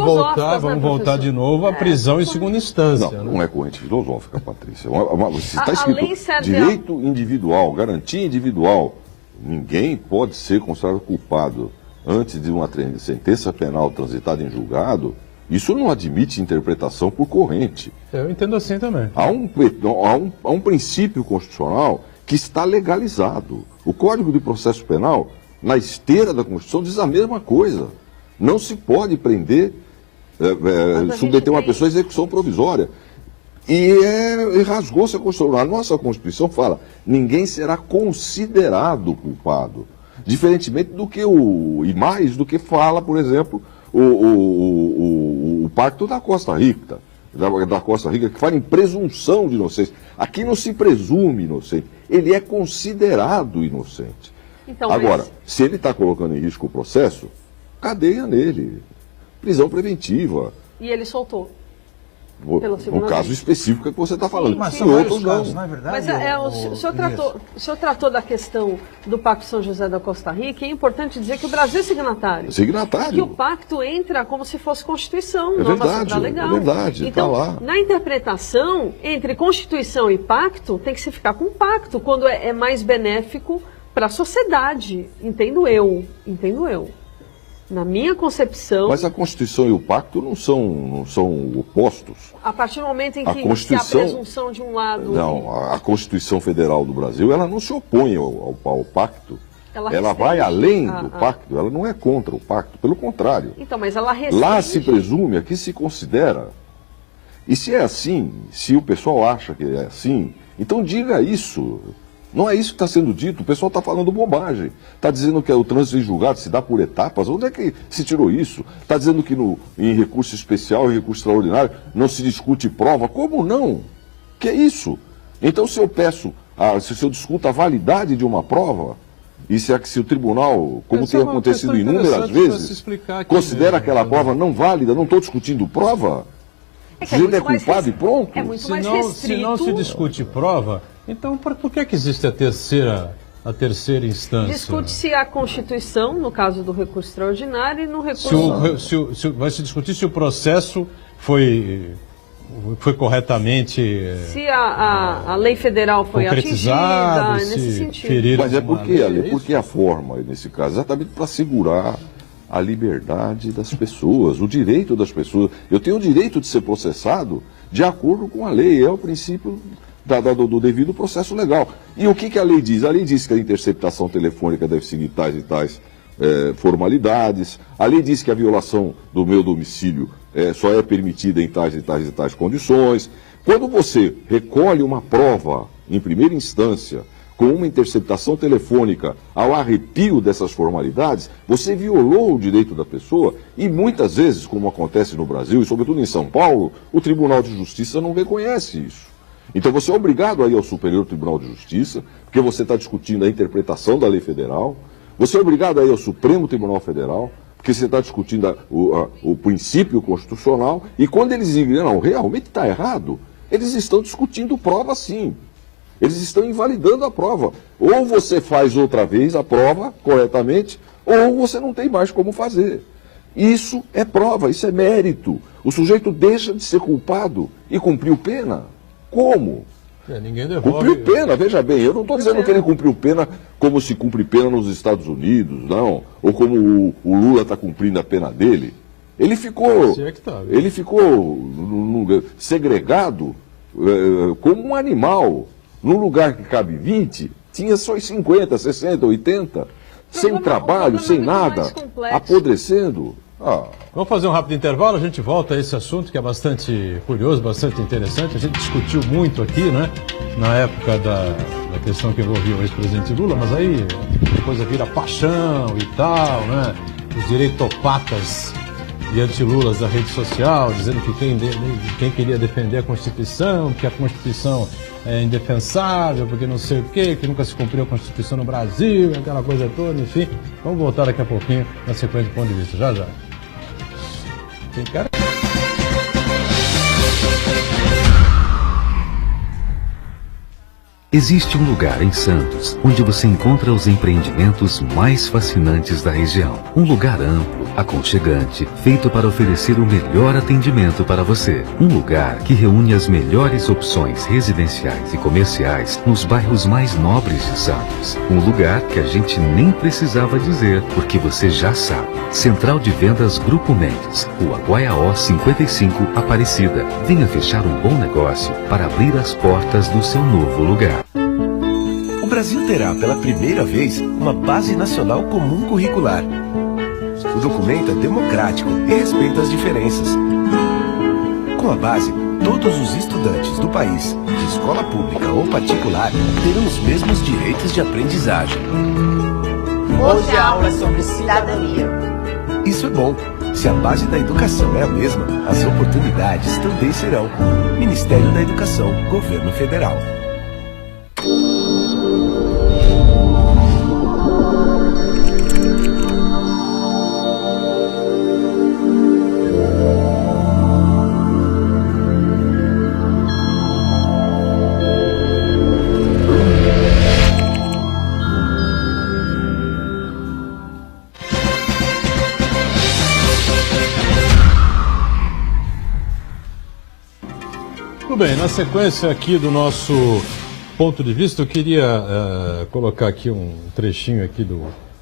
voltar de novo à prisão em segunda instância. Não é corrente filosófica, Patrícia. Está escrito direito individual, garantia individual. Ninguém pode ser considerado culpado antes de uma sentença penal transitada em julgado. Isso não admite interpretação por corrente. Eu entendo assim também. Há um princípio constitucional que está legalizado. O Código de Processo Penal, na esteira da Constituição, diz a mesma coisa. Não se pode prender, submeter uma pessoa à execução provisória. E rasgou-se a Constituição. A nossa Constituição fala, ninguém será considerado culpado. Diferentemente e mais do que fala, por exemplo, o Pacto da Costa Rica, que fala em presunção de inocência. Aqui não se presume inocente, ele é considerado inocente. Então, agora, se ele está colocando em risco o processo, cadeia nele, prisão preventiva. E ele soltou. No caso específico que você está falando. Mas são outros casos, não é verdade? Mas o senhor tratou da questão do Pacto São José da Costa Rica, e é importante dizer que o Brasil é signatário. Signatário. Que o pacto entra como se fosse Constituição, legal. É verdade, então, tá lá. Na interpretação, entre Constituição e pacto, tem que se ficar com o pacto, quando é mais benéfico para a sociedade, entendo eu. Na minha concepção... Mas a Constituição e o pacto não são opostos. A partir do momento em que se há presunção de um lado... Não, a Constituição Federal do Brasil, ela não se opõe ao pacto. Ela vai além do pacto, ela não é contra o pacto, pelo contrário. Então, mas ela restringe... Lá se presume, aqui se considera. E se é assim, se o pessoal acha que é assim, então diga isso. Não é isso que está sendo dito, o pessoal está falando bobagem. Está dizendo que o trânsito em julgado se dá por etapas. Onde é que se tirou isso? Está dizendo que em recurso especial e recurso extraordinário não se discute prova. Como não? Que é isso? Então se eu discuto a validade de uma prova, e se o tribunal, como tem acontecido inúmeras vezes, considera aquela prova não válida, não estou discutindo prova, se ele é culpado e pronto. É muito mais restrito. Se não se discute prova, então por que existe a terceira instância? Discute-se a Constituição, no caso do recurso extraordinário, e no recurso... Vai se discutir se o processo foi corretamente se a lei federal foi atingida, nesse sentido. Mas porque a forma, nesse caso, exatamente para segurar a liberdade das pessoas, o direito das pessoas. Eu tenho o direito de ser processado de acordo com a lei, é o princípio do devido processo legal. E o que a lei diz? A lei diz que a interceptação telefônica deve seguir tais e tais formalidades. A lei diz que a violação do meu domicílio só é permitida em tais e tais e tais condições. Quando você recolhe uma prova em primeira instância com uma interceptação telefônica ao arrepio dessas formalidades, você violou o direito da pessoa e muitas vezes, como acontece no Brasil e sobretudo em São Paulo, o Tribunal de Justiça não reconhece isso. Então você é obrigado a ir ao Superior Tribunal de Justiça, porque você está discutindo a interpretação da lei federal. Você é obrigado a ir ao Supremo Tribunal Federal, porque você está discutindo o princípio constitucional. E quando eles dizem, não, realmente está errado, eles estão discutindo prova sim. Eles estão invalidando a prova. Ou você faz outra vez a prova corretamente, ou você não tem mais como fazer. Isso é prova, isso é mérito. O sujeito deixa de ser culpado e cumpriu pena. Como? Ninguém devolve. Cumpriu pena, veja bem, eu não estou dizendo que ele cumpriu pena como se cumpre pena nos Estados Unidos, não, ou como o Lula está cumprindo a pena dele. Ele ficou segregado como um animal. Num lugar que cabe 20, tinha só 50, 60, 80, sem trabalho, sem nada, apodrecendo. Vamos fazer um rápido intervalo, a gente volta a esse assunto que é bastante curioso, bastante interessante. A gente discutiu muito aqui, né, na época da questão que envolvia o ex-presidente Lula, mas aí a coisa vira paixão e tal, né, os direitopatas e anti-Lulas da rede social, dizendo que quem queria defender a Constituição, que a Constituição é indefensável, porque não sei o quê, que nunca se cumpriu a Constituição no Brasil, aquela coisa toda, enfim. Vamos voltar daqui a pouquinho na sequência de ponto de vista, já. Tem cara... Existe um lugar em Santos onde você encontra os empreendimentos mais fascinantes da região. Um lugar amplo, aconchegante, feito para oferecer o melhor atendimento para você. Um lugar que reúne as melhores opções residenciais e comerciais nos bairros mais nobres de Santos. Um lugar que a gente nem precisava dizer, porque você já sabe. Central de Vendas Grupo Mendes, Rua Guaiaó 55, Aparecida. Venha fechar um bom negócio para abrir as portas do seu novo lugar. O Brasil terá pela primeira vez uma Base Nacional Comum Curricular. O documento é democrático e respeita as diferenças. Com a base, todos os estudantes do país, de escola pública ou particular, terão os mesmos direitos de aprendizagem. Hoje a aula é sobre cidadania. Isso é bom. Se a base da educação é a mesma, as oportunidades também serão. Ministério da Educação, Governo Federal. Tudo bem, na sequência aqui do nosso ponto de vista, eu queria colocar aqui um trechinho aqui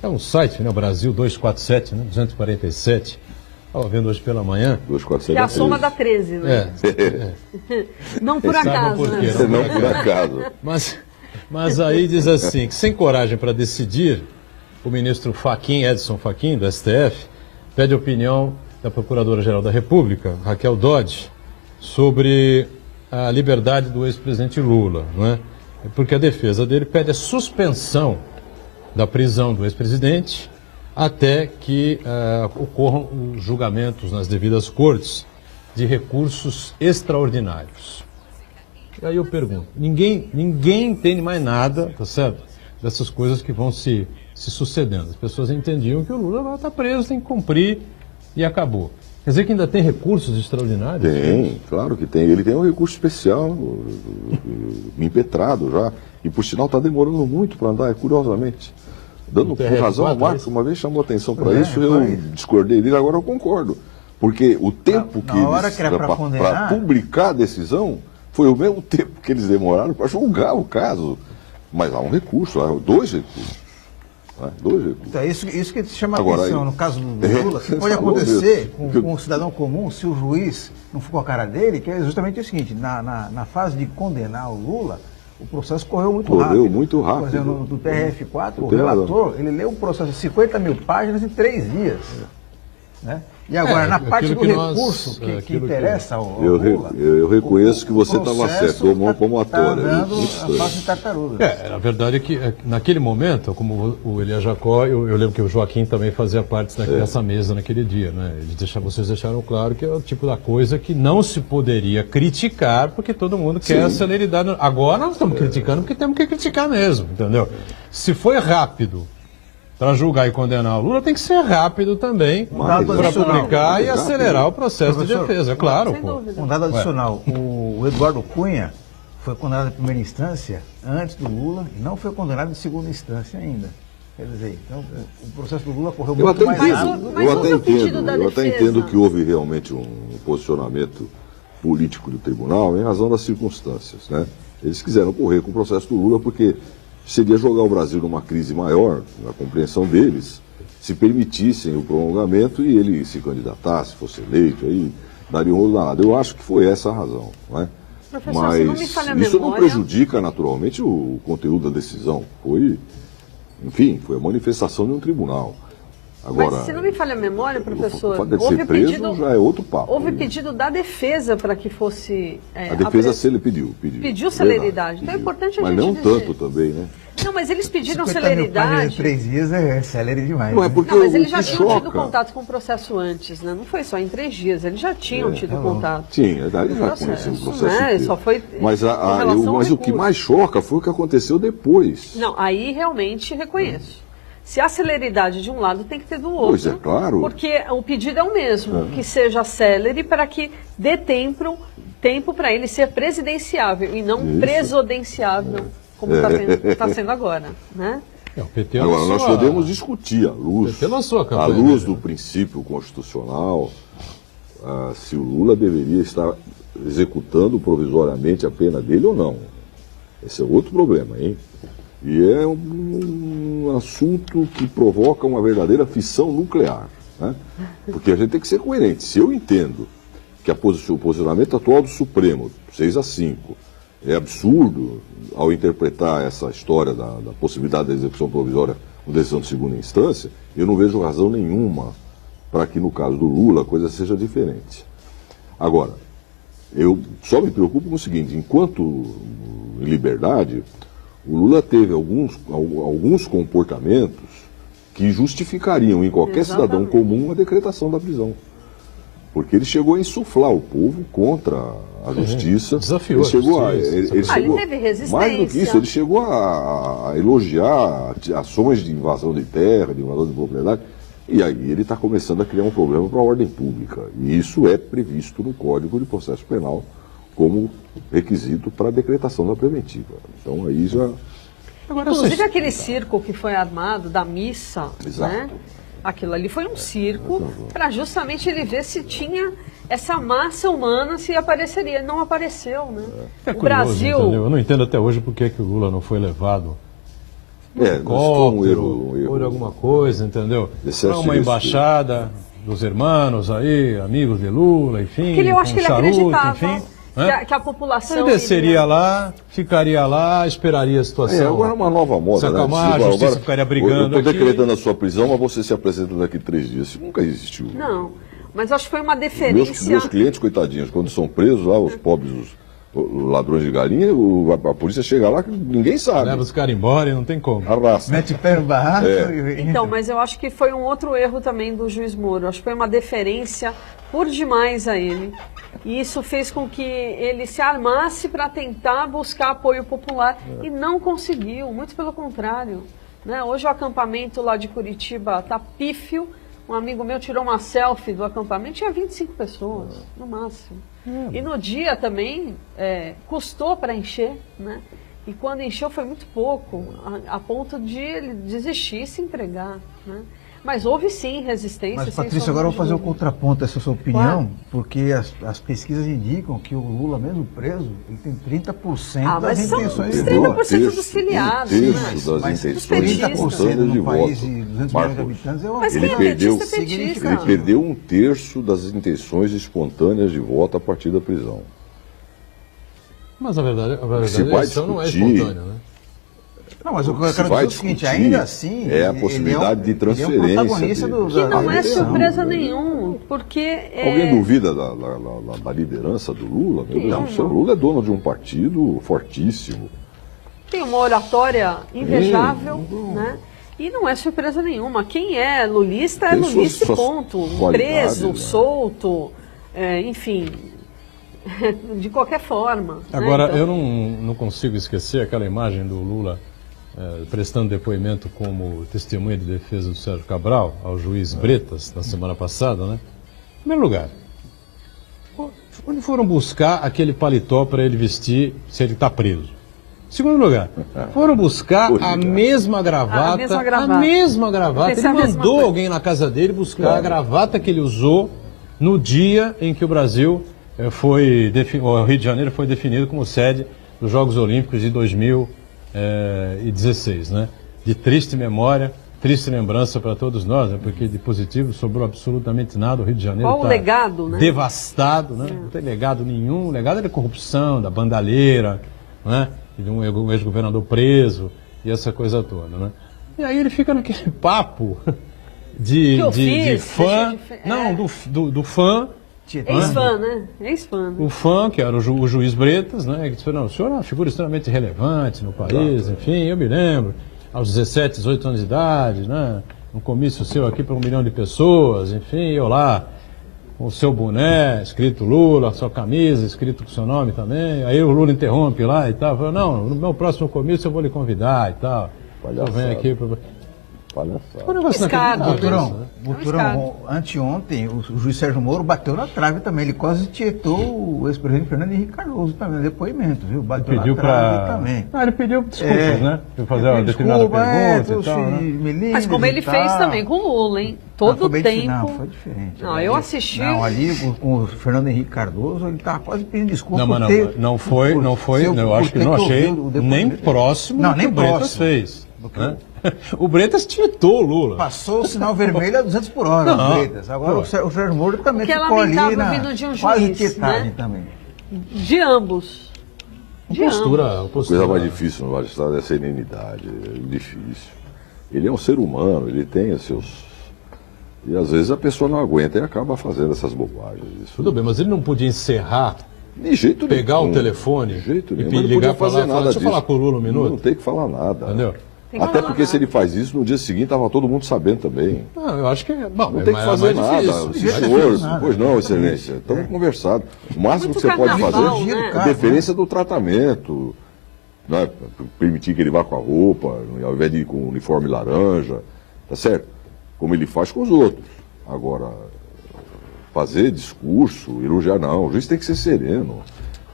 É um site, né? Brasil 247, né? 247. Estava vendo hoje pela manhã. 247 que é a soma da 13, né? Não por acaso, né? Não por acaso. Mas aí diz assim, que sem coragem para decidir, o ministro Edson Fachin, do STF, pede a opinião da Procuradora-Geral da República, Raquel Dodge, sobre a liberdade do ex-presidente Lula, não é? Porque a defesa dele pede a suspensão da prisão do ex-presidente até que ocorram os julgamentos nas devidas cortes de recursos extraordinários. E aí eu pergunto, ninguém entende mais nada, tá certo? Dessas coisas que vão se sucedendo. As pessoas entendiam que o Lula vai estar preso, tem que cumprir e acabou. Quer dizer que ainda tem recursos extraordinários? Tem, claro que tem. Ele tem um recurso especial, impetrado já, e por sinal está demorando muito para andar, curiosamente. Dando por razão ao Marcos, uma vez chamou atenção para isso, eu discordei dele, agora eu concordo. Porque o tempo que eles para publicar a decisão foi o mesmo tempo que eles demoraram para julgar o caso. Mas há um recurso, há 2 recursos. Então, isso que chama a atenção no caso do Lula, pode acontecer com um cidadão comum, se o juiz não for com a cara dele, que é justamente o seguinte, na fase de condenar o Lula, o processo correu muito rápido. Por exemplo, do TRF4, o relator, ele leu um processo de 50 mil páginas em 3 dias. Né? E agora, na parte do recurso que interessa ao Lula... Eu reconheço que você estava certo, tomou como ator. A face de tartaruga. Na verdade, que naquele momento, como o Elias Jacó, eu lembro que o Joaquim também fazia parte dessa mesa naquele dia, né? Vocês deixaram claro que é o tipo da coisa que não se poderia criticar, porque todo mundo quer a celeridade. Agora nós estamos criticando porque temos que criticar mesmo, entendeu? Se foi rápido para julgar e condenar o Lula, tem que ser rápido também para publicar e acelerar o processo de defesa, claro. Um dado adicional, o Eduardo Cunha foi condenado em primeira instância antes do Lula e não foi condenado em segunda instância ainda. Quer dizer, então, o processo do Lula correu muito mais rápido. Eu até entendo que houve realmente um posicionamento político do tribunal em razão das circunstâncias, né? Eles quiseram correr com o processo do Lula porque seria jogar o Brasil numa crise maior, na compreensão deles, se permitissem o prolongamento e ele se candidatasse, fosse eleito, aí daria um rolo danado. Eu acho que foi essa a razão, não é? Professor, mas isso não prejudica naturalmente o conteúdo da decisão. Foi a manifestação de um tribunal. Agora, mas se não me falha a memória, professor, houve preso, pedido, já é outro papo. Houve pedido da defesa para que fosse... a defesa pediu celeridade. Então é importante a gente dizer. Mas não tanto também, né? Não, mas eles pediram celeridade. 3 dias é célere demais. Não, é porque mas eles já tinham tido contato com o processo antes, né? Não foi só em 3 dias, eles já tinham tido contato. Sim, daí já conheciam o processo. Só foi mas o que mais choca foi o que aconteceu depois. Não, aí realmente reconheço. Se há celeridade de um lado, tem que ter do outro. Pois é, claro. Porque o pedido é o mesmo, que seja célere para que dê tempo para ele ser presidenciável e não presodenciável, como está sendo agora, né? Agora, nós podemos discutir à luz do princípio constitucional, se o Lula deveria estar executando provisoriamente a pena dele ou não. Esse é outro problema, hein? E é um assunto que provoca uma verdadeira fissão nuclear, né? Porque a gente tem que ser coerente. Se eu entendo que o posicionamento atual do Supremo, 6-5, é absurdo ao interpretar essa história da possibilidade da execução provisória com decisão de segunda instância, eu não vejo razão nenhuma para que, no caso do Lula, a coisa seja diferente. Agora, eu só me preocupo com o seguinte: enquanto em liberdade, o Lula teve alguns comportamentos que justificariam em qualquer cidadão comum a decretação da prisão. Porque ele chegou a insuflar o povo contra a justiça. Desafiou. Ele teve resistência. Mais do que isso, ele chegou a elogiar ações de invasão de terra, de invasão de propriedade. E aí ele está começando a criar um problema para a ordem pública. E isso é previsto no Código de Processo Penal como requisito para a decretação da preventiva. Então aí já... Agora, inclusive aquele circo que foi armado da missa, né? Aquilo ali foi um circo para justamente ele ver se tinha essa massa humana, se apareceria. Não apareceu, né? O Brasil... Entendeu? Eu não entendo até hoje por que o Lula não foi levado helicóptero, ou de alguma coisa, entendeu? Para uma embaixada dos irmãos aí, amigos de Lula, enfim, que eu acho que ele acreditava, enfim. Que a população... Ele desceria lá, ficaria lá, esperaria a situação. Agora é uma nova moda, né? A justiça ficaria brigando. Eu estou decretando a sua prisão, mas você se apresenta daqui 3 dias. Isso nunca existiu. Não, mas acho que foi uma deferência... Meus clientes, coitadinhos, quando são presos lá, os pobres, os ladrões de galinha, a polícia chega lá que ninguém sabe. Leva os caras embora e não tem como. Arrasta. Mete pé no barraco. Então, mas eu acho que foi um outro erro também do juiz Moro. Acho que foi uma deferência por demais a ele. E isso fez com que ele se armasse para tentar buscar apoio popular e não conseguiu, muito pelo contrário. Né? Hoje o acampamento lá de Curitiba está pífio. Um amigo meu tirou uma selfie do acampamento, tinha 25 pessoas, no máximo. E no dia também custou para encher, né? E quando encheu foi muito pouco, a ponto de ele desistir e se entregar, né? Mas houve sim resistência. Mas, Patrícia, agora eu vou fazer o contraponto dessa sua opinião, porque as pesquisas indicam que o Lula, mesmo preso, ele tem 30% das intenções de voto. 30% dos filiados. Um terço das intenções 30% num país de 200 milhões de habitantes é uma Ele perdeu 1/3 das intenções espontâneas de voto a partir da prisão. Mas a verdade a eleição não é espontânea, né? Não, mas eu quero dizer o seguinte, ainda assim... É a possibilidade de transferência. Que não é surpresa nenhuma, porque... Alguém duvida da liderança do Lula? Meu Deus, o Lula é dono de um partido fortíssimo. Tem uma oratória invejável, né? E não é surpresa nenhuma. Quem é lulista é lulista e ponto. Preso, solto, enfim... de qualquer forma. Agora, né? Então... eu não consigo esquecer aquela imagem do Lula prestando depoimento como testemunha de defesa do Sérgio Cabral ao juiz Bretas, na semana passada, né? Em primeiro lugar, onde foram buscar aquele paletó para ele vestir se ele está preso? Em segundo lugar, foram buscar a mesma gravata. Ele mandou alguém na casa dele buscar a gravata que ele usou no dia em que o Brasil... o Rio de Janeiro foi definido como sede dos Jogos Olímpicos de 2016, né? De triste memória, triste lembrança para todos nós, né? Porque de positivo sobrou absolutamente nada. O Rio de Janeiro está legado, né? Devastado, né? Não tem legado nenhum. O legado é da corrupção, da bandalheira, né? De um ex-governador preso e essa coisa toda, né? E aí ele fica naquele papo de fã, do fã. Ex-fã, né? Ex-fã. Né? O fã, que era o juiz Bretas, né? Que disse, não, o senhor é uma figura extremamente relevante no país, enfim, eu me lembro, aos 17, 18 anos de idade, né? Um comício seu aqui para 1 milhão de pessoas, enfim, eu lá, com o seu boné, escrito Lula, a sua camisa, escrito com o seu nome também, aí o Lula interrompe lá e tal, falou, não, no meu próximo comício eu vou lhe convidar e tal. Eu venho aqui para... Buturão, anteontem, o juiz Sérgio Moro bateu na trave também. Ele quase tietou o ex-presidente Fernando Henrique Cardoso também, no depoimento, viu? Bateu na trave também. Ele pediu desculpas, né? Para fazer uma determinada pergunta e tal, né? Mas como ele fez também com o Lula, hein? Todo tempo. Não, foi diferente. Não, eu assisti. Não, ali com o Fernando Henrique Cardoso, ele estava quase pedindo desculpa. Não foi, eu acho que não achei nem próximo do que o Bretas fez. O Bretas tietou o Lula. Passou o sinal vermelho a 200 por hora, o Bretas. Agora o Sérgio Moro também ficou ali na quase tietagem também. De ambos. Postura. A coisa mais difícil no magistrado é a serenidade, é difícil. Ele é um ser humano, ele tem os seus... E às vezes a pessoa não aguenta e acaba fazendo essas bobagens. Tudo bem, mas ele não podia encerrar... De jeito nenhum. Pegar o telefone e ligar para lá e falar, deixa eu falar com o Lula um minuto. Não tem que falar nada. Entendeu? Até porque se ele faz isso, no dia seguinte estava todo mundo sabendo também. Não, eu acho que... Bom, não tem que fazer nada. Senhor, pois não, excelência. Estamos conversando. O máximo que você pode fazer é a deferência do tratamento. Não é? Permitir que ele vá com a roupa, ao invés de ir com o uniforme laranja. Tá certo? Como ele faz com os outros. Agora, fazer discurso, elogiar, não. O juiz tem que ser sereno.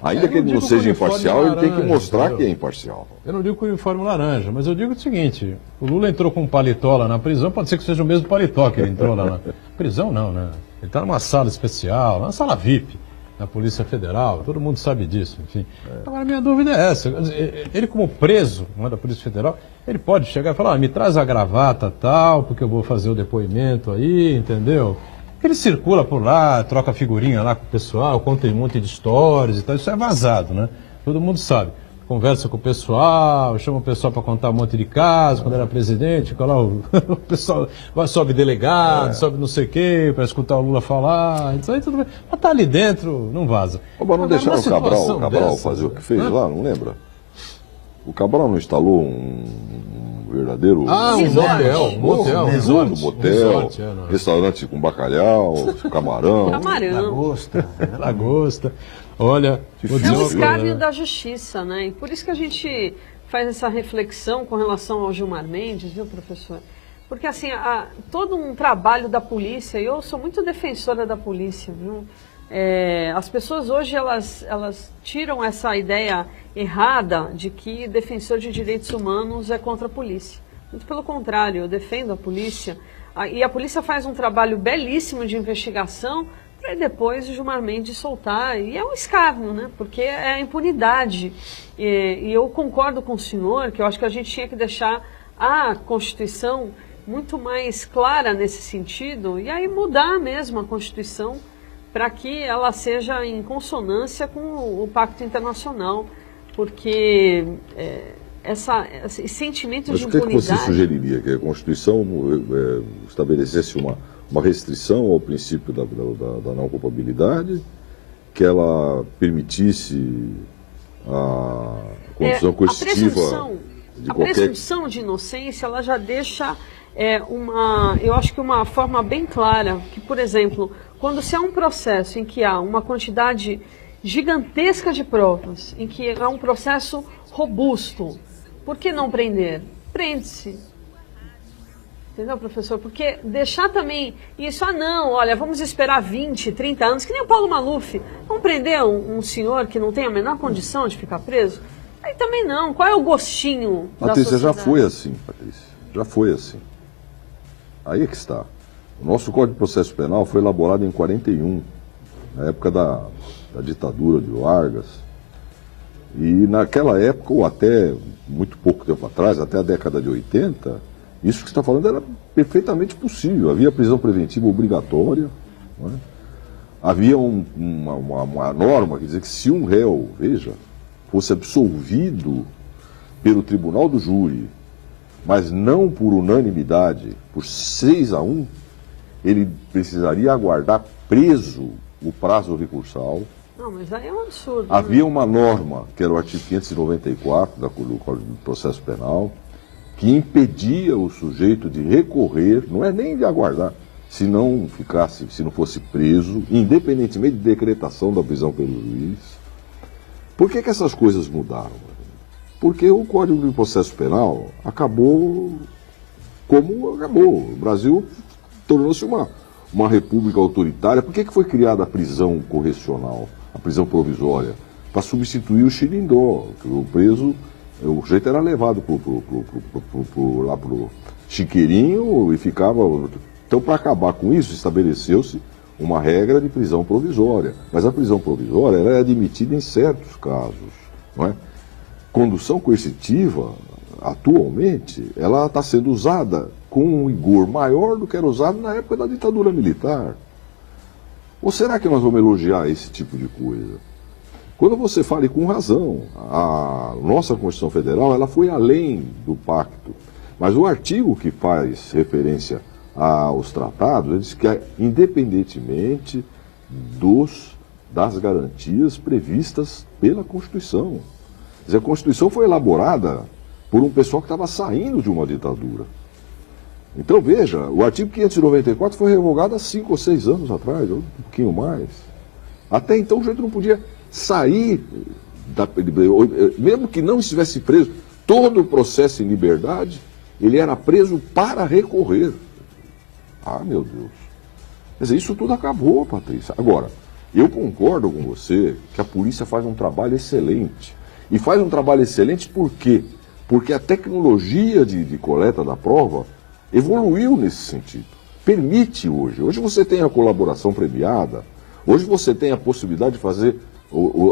Ainda que ele não seja imparcial, ele tem que mostrar que é imparcial. Eu não digo com o uniforme laranja, mas eu digo o seguinte, o Lula entrou com um paletó lá na prisão, pode ser que seja o mesmo paletó que ele entrou lá na prisão, não, né? Ele está numa sala especial, numa sala VIP, da Polícia Federal, todo mundo sabe disso, enfim. Agora, minha dúvida é essa, ele como preso, não é, da Polícia Federal, ele pode chegar e falar, me traz a gravata tal, porque eu vou fazer o depoimento aí, entendeu? Ele circula por lá, troca figurinha lá com o pessoal, conta um monte de histórias e tal, isso é vazado, né? Todo mundo sabe. Conversa com o pessoal, chama o pessoal para contar um monte de casos, quando era presidente, fica lá o pessoal, sobe delegado, sobe não sei o quê, para escutar o Lula falar, isso aí tudo bem. Mas tá ali dentro, não vaza. Mas não deixaram o Cabral fazer o que fez lá, não lembra? O Cabral não instalou um verdadeiro... um motel, restaurante com bacalhau, camarão. Lagosta. Olha, é um escárnio da justiça, né? E por isso que a gente faz essa reflexão com relação ao Gilmar Mendes, viu, professor? Porque, assim, todo um trabalho da polícia, e eu sou muito defensora da polícia, viu? As pessoas hoje, elas tiram essa ideia errada de que defensor de direitos humanos é contra a polícia. Muito pelo contrário, eu defendo a polícia. E a polícia faz um trabalho belíssimo de investigação para depois o Gilmar Mendes soltar. E é um escárnio, né? Porque é a impunidade. E eu concordo com o senhor que eu acho que a gente tinha que deixar a Constituição muito mais clara nesse sentido e aí mudar mesmo a Constituição para que ela seja em consonância com o Pacto Internacional, porque esse sentimento de impunidade... Mas o que você sugeriria? Que a Constituição estabelecesse uma restrição ao princípio da não culpabilidade, que ela permitisse a condição coercitiva de qualquer... A presunção de inocência, ela já deixa eu acho que uma forma bem clara, que, por exemplo, quando se há um processo em que há uma quantidade gigantesca de provas, em que há um processo robusto, por que não prender? Prende-se. Entendeu, professor? Porque deixar também isso, não, olha, vamos esperar 20, 30 anos, que nem o Paulo Maluf. Vamos prender um senhor que não tem a menor condição de ficar preso? Aí também não. Qual é o gostinho da sociedade? Já foi assim, Patrícia. Já foi assim. Aí é que está. O nosso Código de Processo Penal foi elaborado em 41, na época da ditadura de Vargas. E naquela época, ou até muito pouco tempo atrás, até a década de 80, isso que você está falando era perfeitamente possível. Havia prisão preventiva obrigatória, não é? Havia uma norma, quer dizer, que se um réu, fosse absolvido pelo tribunal do júri, mas não por unanimidade, por 6-1, ele precisaria aguardar preso o prazo recursal. Não, mas aí é um absurdo. Havia uma norma, que era o artigo 594 do Código de Processo Penal, que impedia o sujeito de recorrer, não é nem de aguardar, se não fosse preso, independentemente de decretação da prisão pelo juiz. Por que essas coisas mudaram? Porque o Código de Processo Penal acabou como acabou. O Brasil tornou-se uma república autoritária. Por que foi criada a prisão correcional, a prisão provisória? Para substituir o xirindó, que o preso, o jeito era levado lá para o chiqueirinho e ficava... Então, para acabar com isso, estabeleceu-se uma regra de prisão provisória. Mas a prisão provisória ela é admitida em certos casos, não é? Condução coercitiva, atualmente, ela está sendo usada com um rigor maior do que era usado na época da ditadura militar. Ou será que nós vamos elogiar esse tipo de coisa? Quando você fala, e com razão, a nossa Constituição Federal ela foi além do pacto, mas o artigo que faz referência aos tratados, ele diz que é independentemente das garantias previstas pela Constituição. Quer dizer, a Constituição foi elaborada por um pessoal que estava saindo de uma ditadura. Então, veja, o artigo 594 foi revogado há 5 ou 6 anos atrás, ou um pouquinho mais. Até então, o sujeito não podia sair, mesmo que não estivesse preso, todo o processo em liberdade, ele era preso para recorrer. Ah, meu Deus. Quer dizer, isso tudo acabou, Patrícia. Agora, eu concordo com você que a polícia faz um trabalho excelente. E faz um trabalho excelente por quê? Porque a tecnologia de coleta da prova evoluiu nesse sentido. Permite hoje. Hoje você tem a colaboração premiada. Hoje você tem a possibilidade de fazer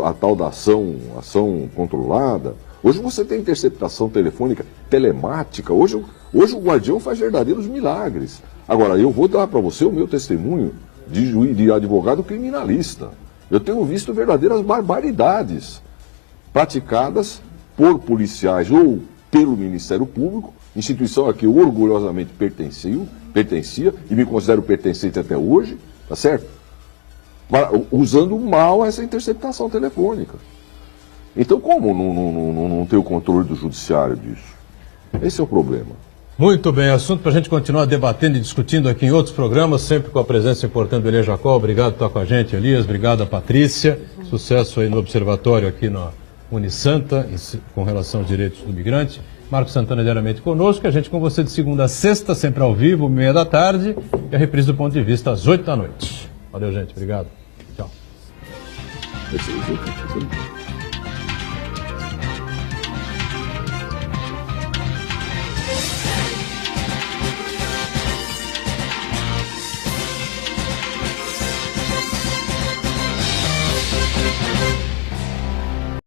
a tal da ação controlada. Hoje você tem interceptação telefônica, telemática. Hoje o Guardião faz verdadeiros milagres. Agora, eu vou dar para você o meu testemunho de advogado criminalista. Eu tenho visto verdadeiras barbaridades praticadas por policiais ou pelo Ministério Público, instituição a que eu orgulhosamente pertencia e me considero pertencente até hoje, tá certo? Usando mal essa interceptação telefônica. Então, como não ter o controle do judiciário disso? Esse é o problema. Muito bem, assunto para a gente continuar debatendo e discutindo aqui em outros programas, sempre com a presença importante do Elias Jacó. Obrigado por estar com a gente, Elias. Obrigado a Patrícia. Sucesso aí no observatório aqui na Unisanta, com relação aos direitos do migrante. Marcos Santana diariamente conosco, a gente com você de segunda a sexta, sempre ao vivo, 13h, e a reprise do Ponto de Vista às 20h. Valeu, gente. Obrigado. Tchau.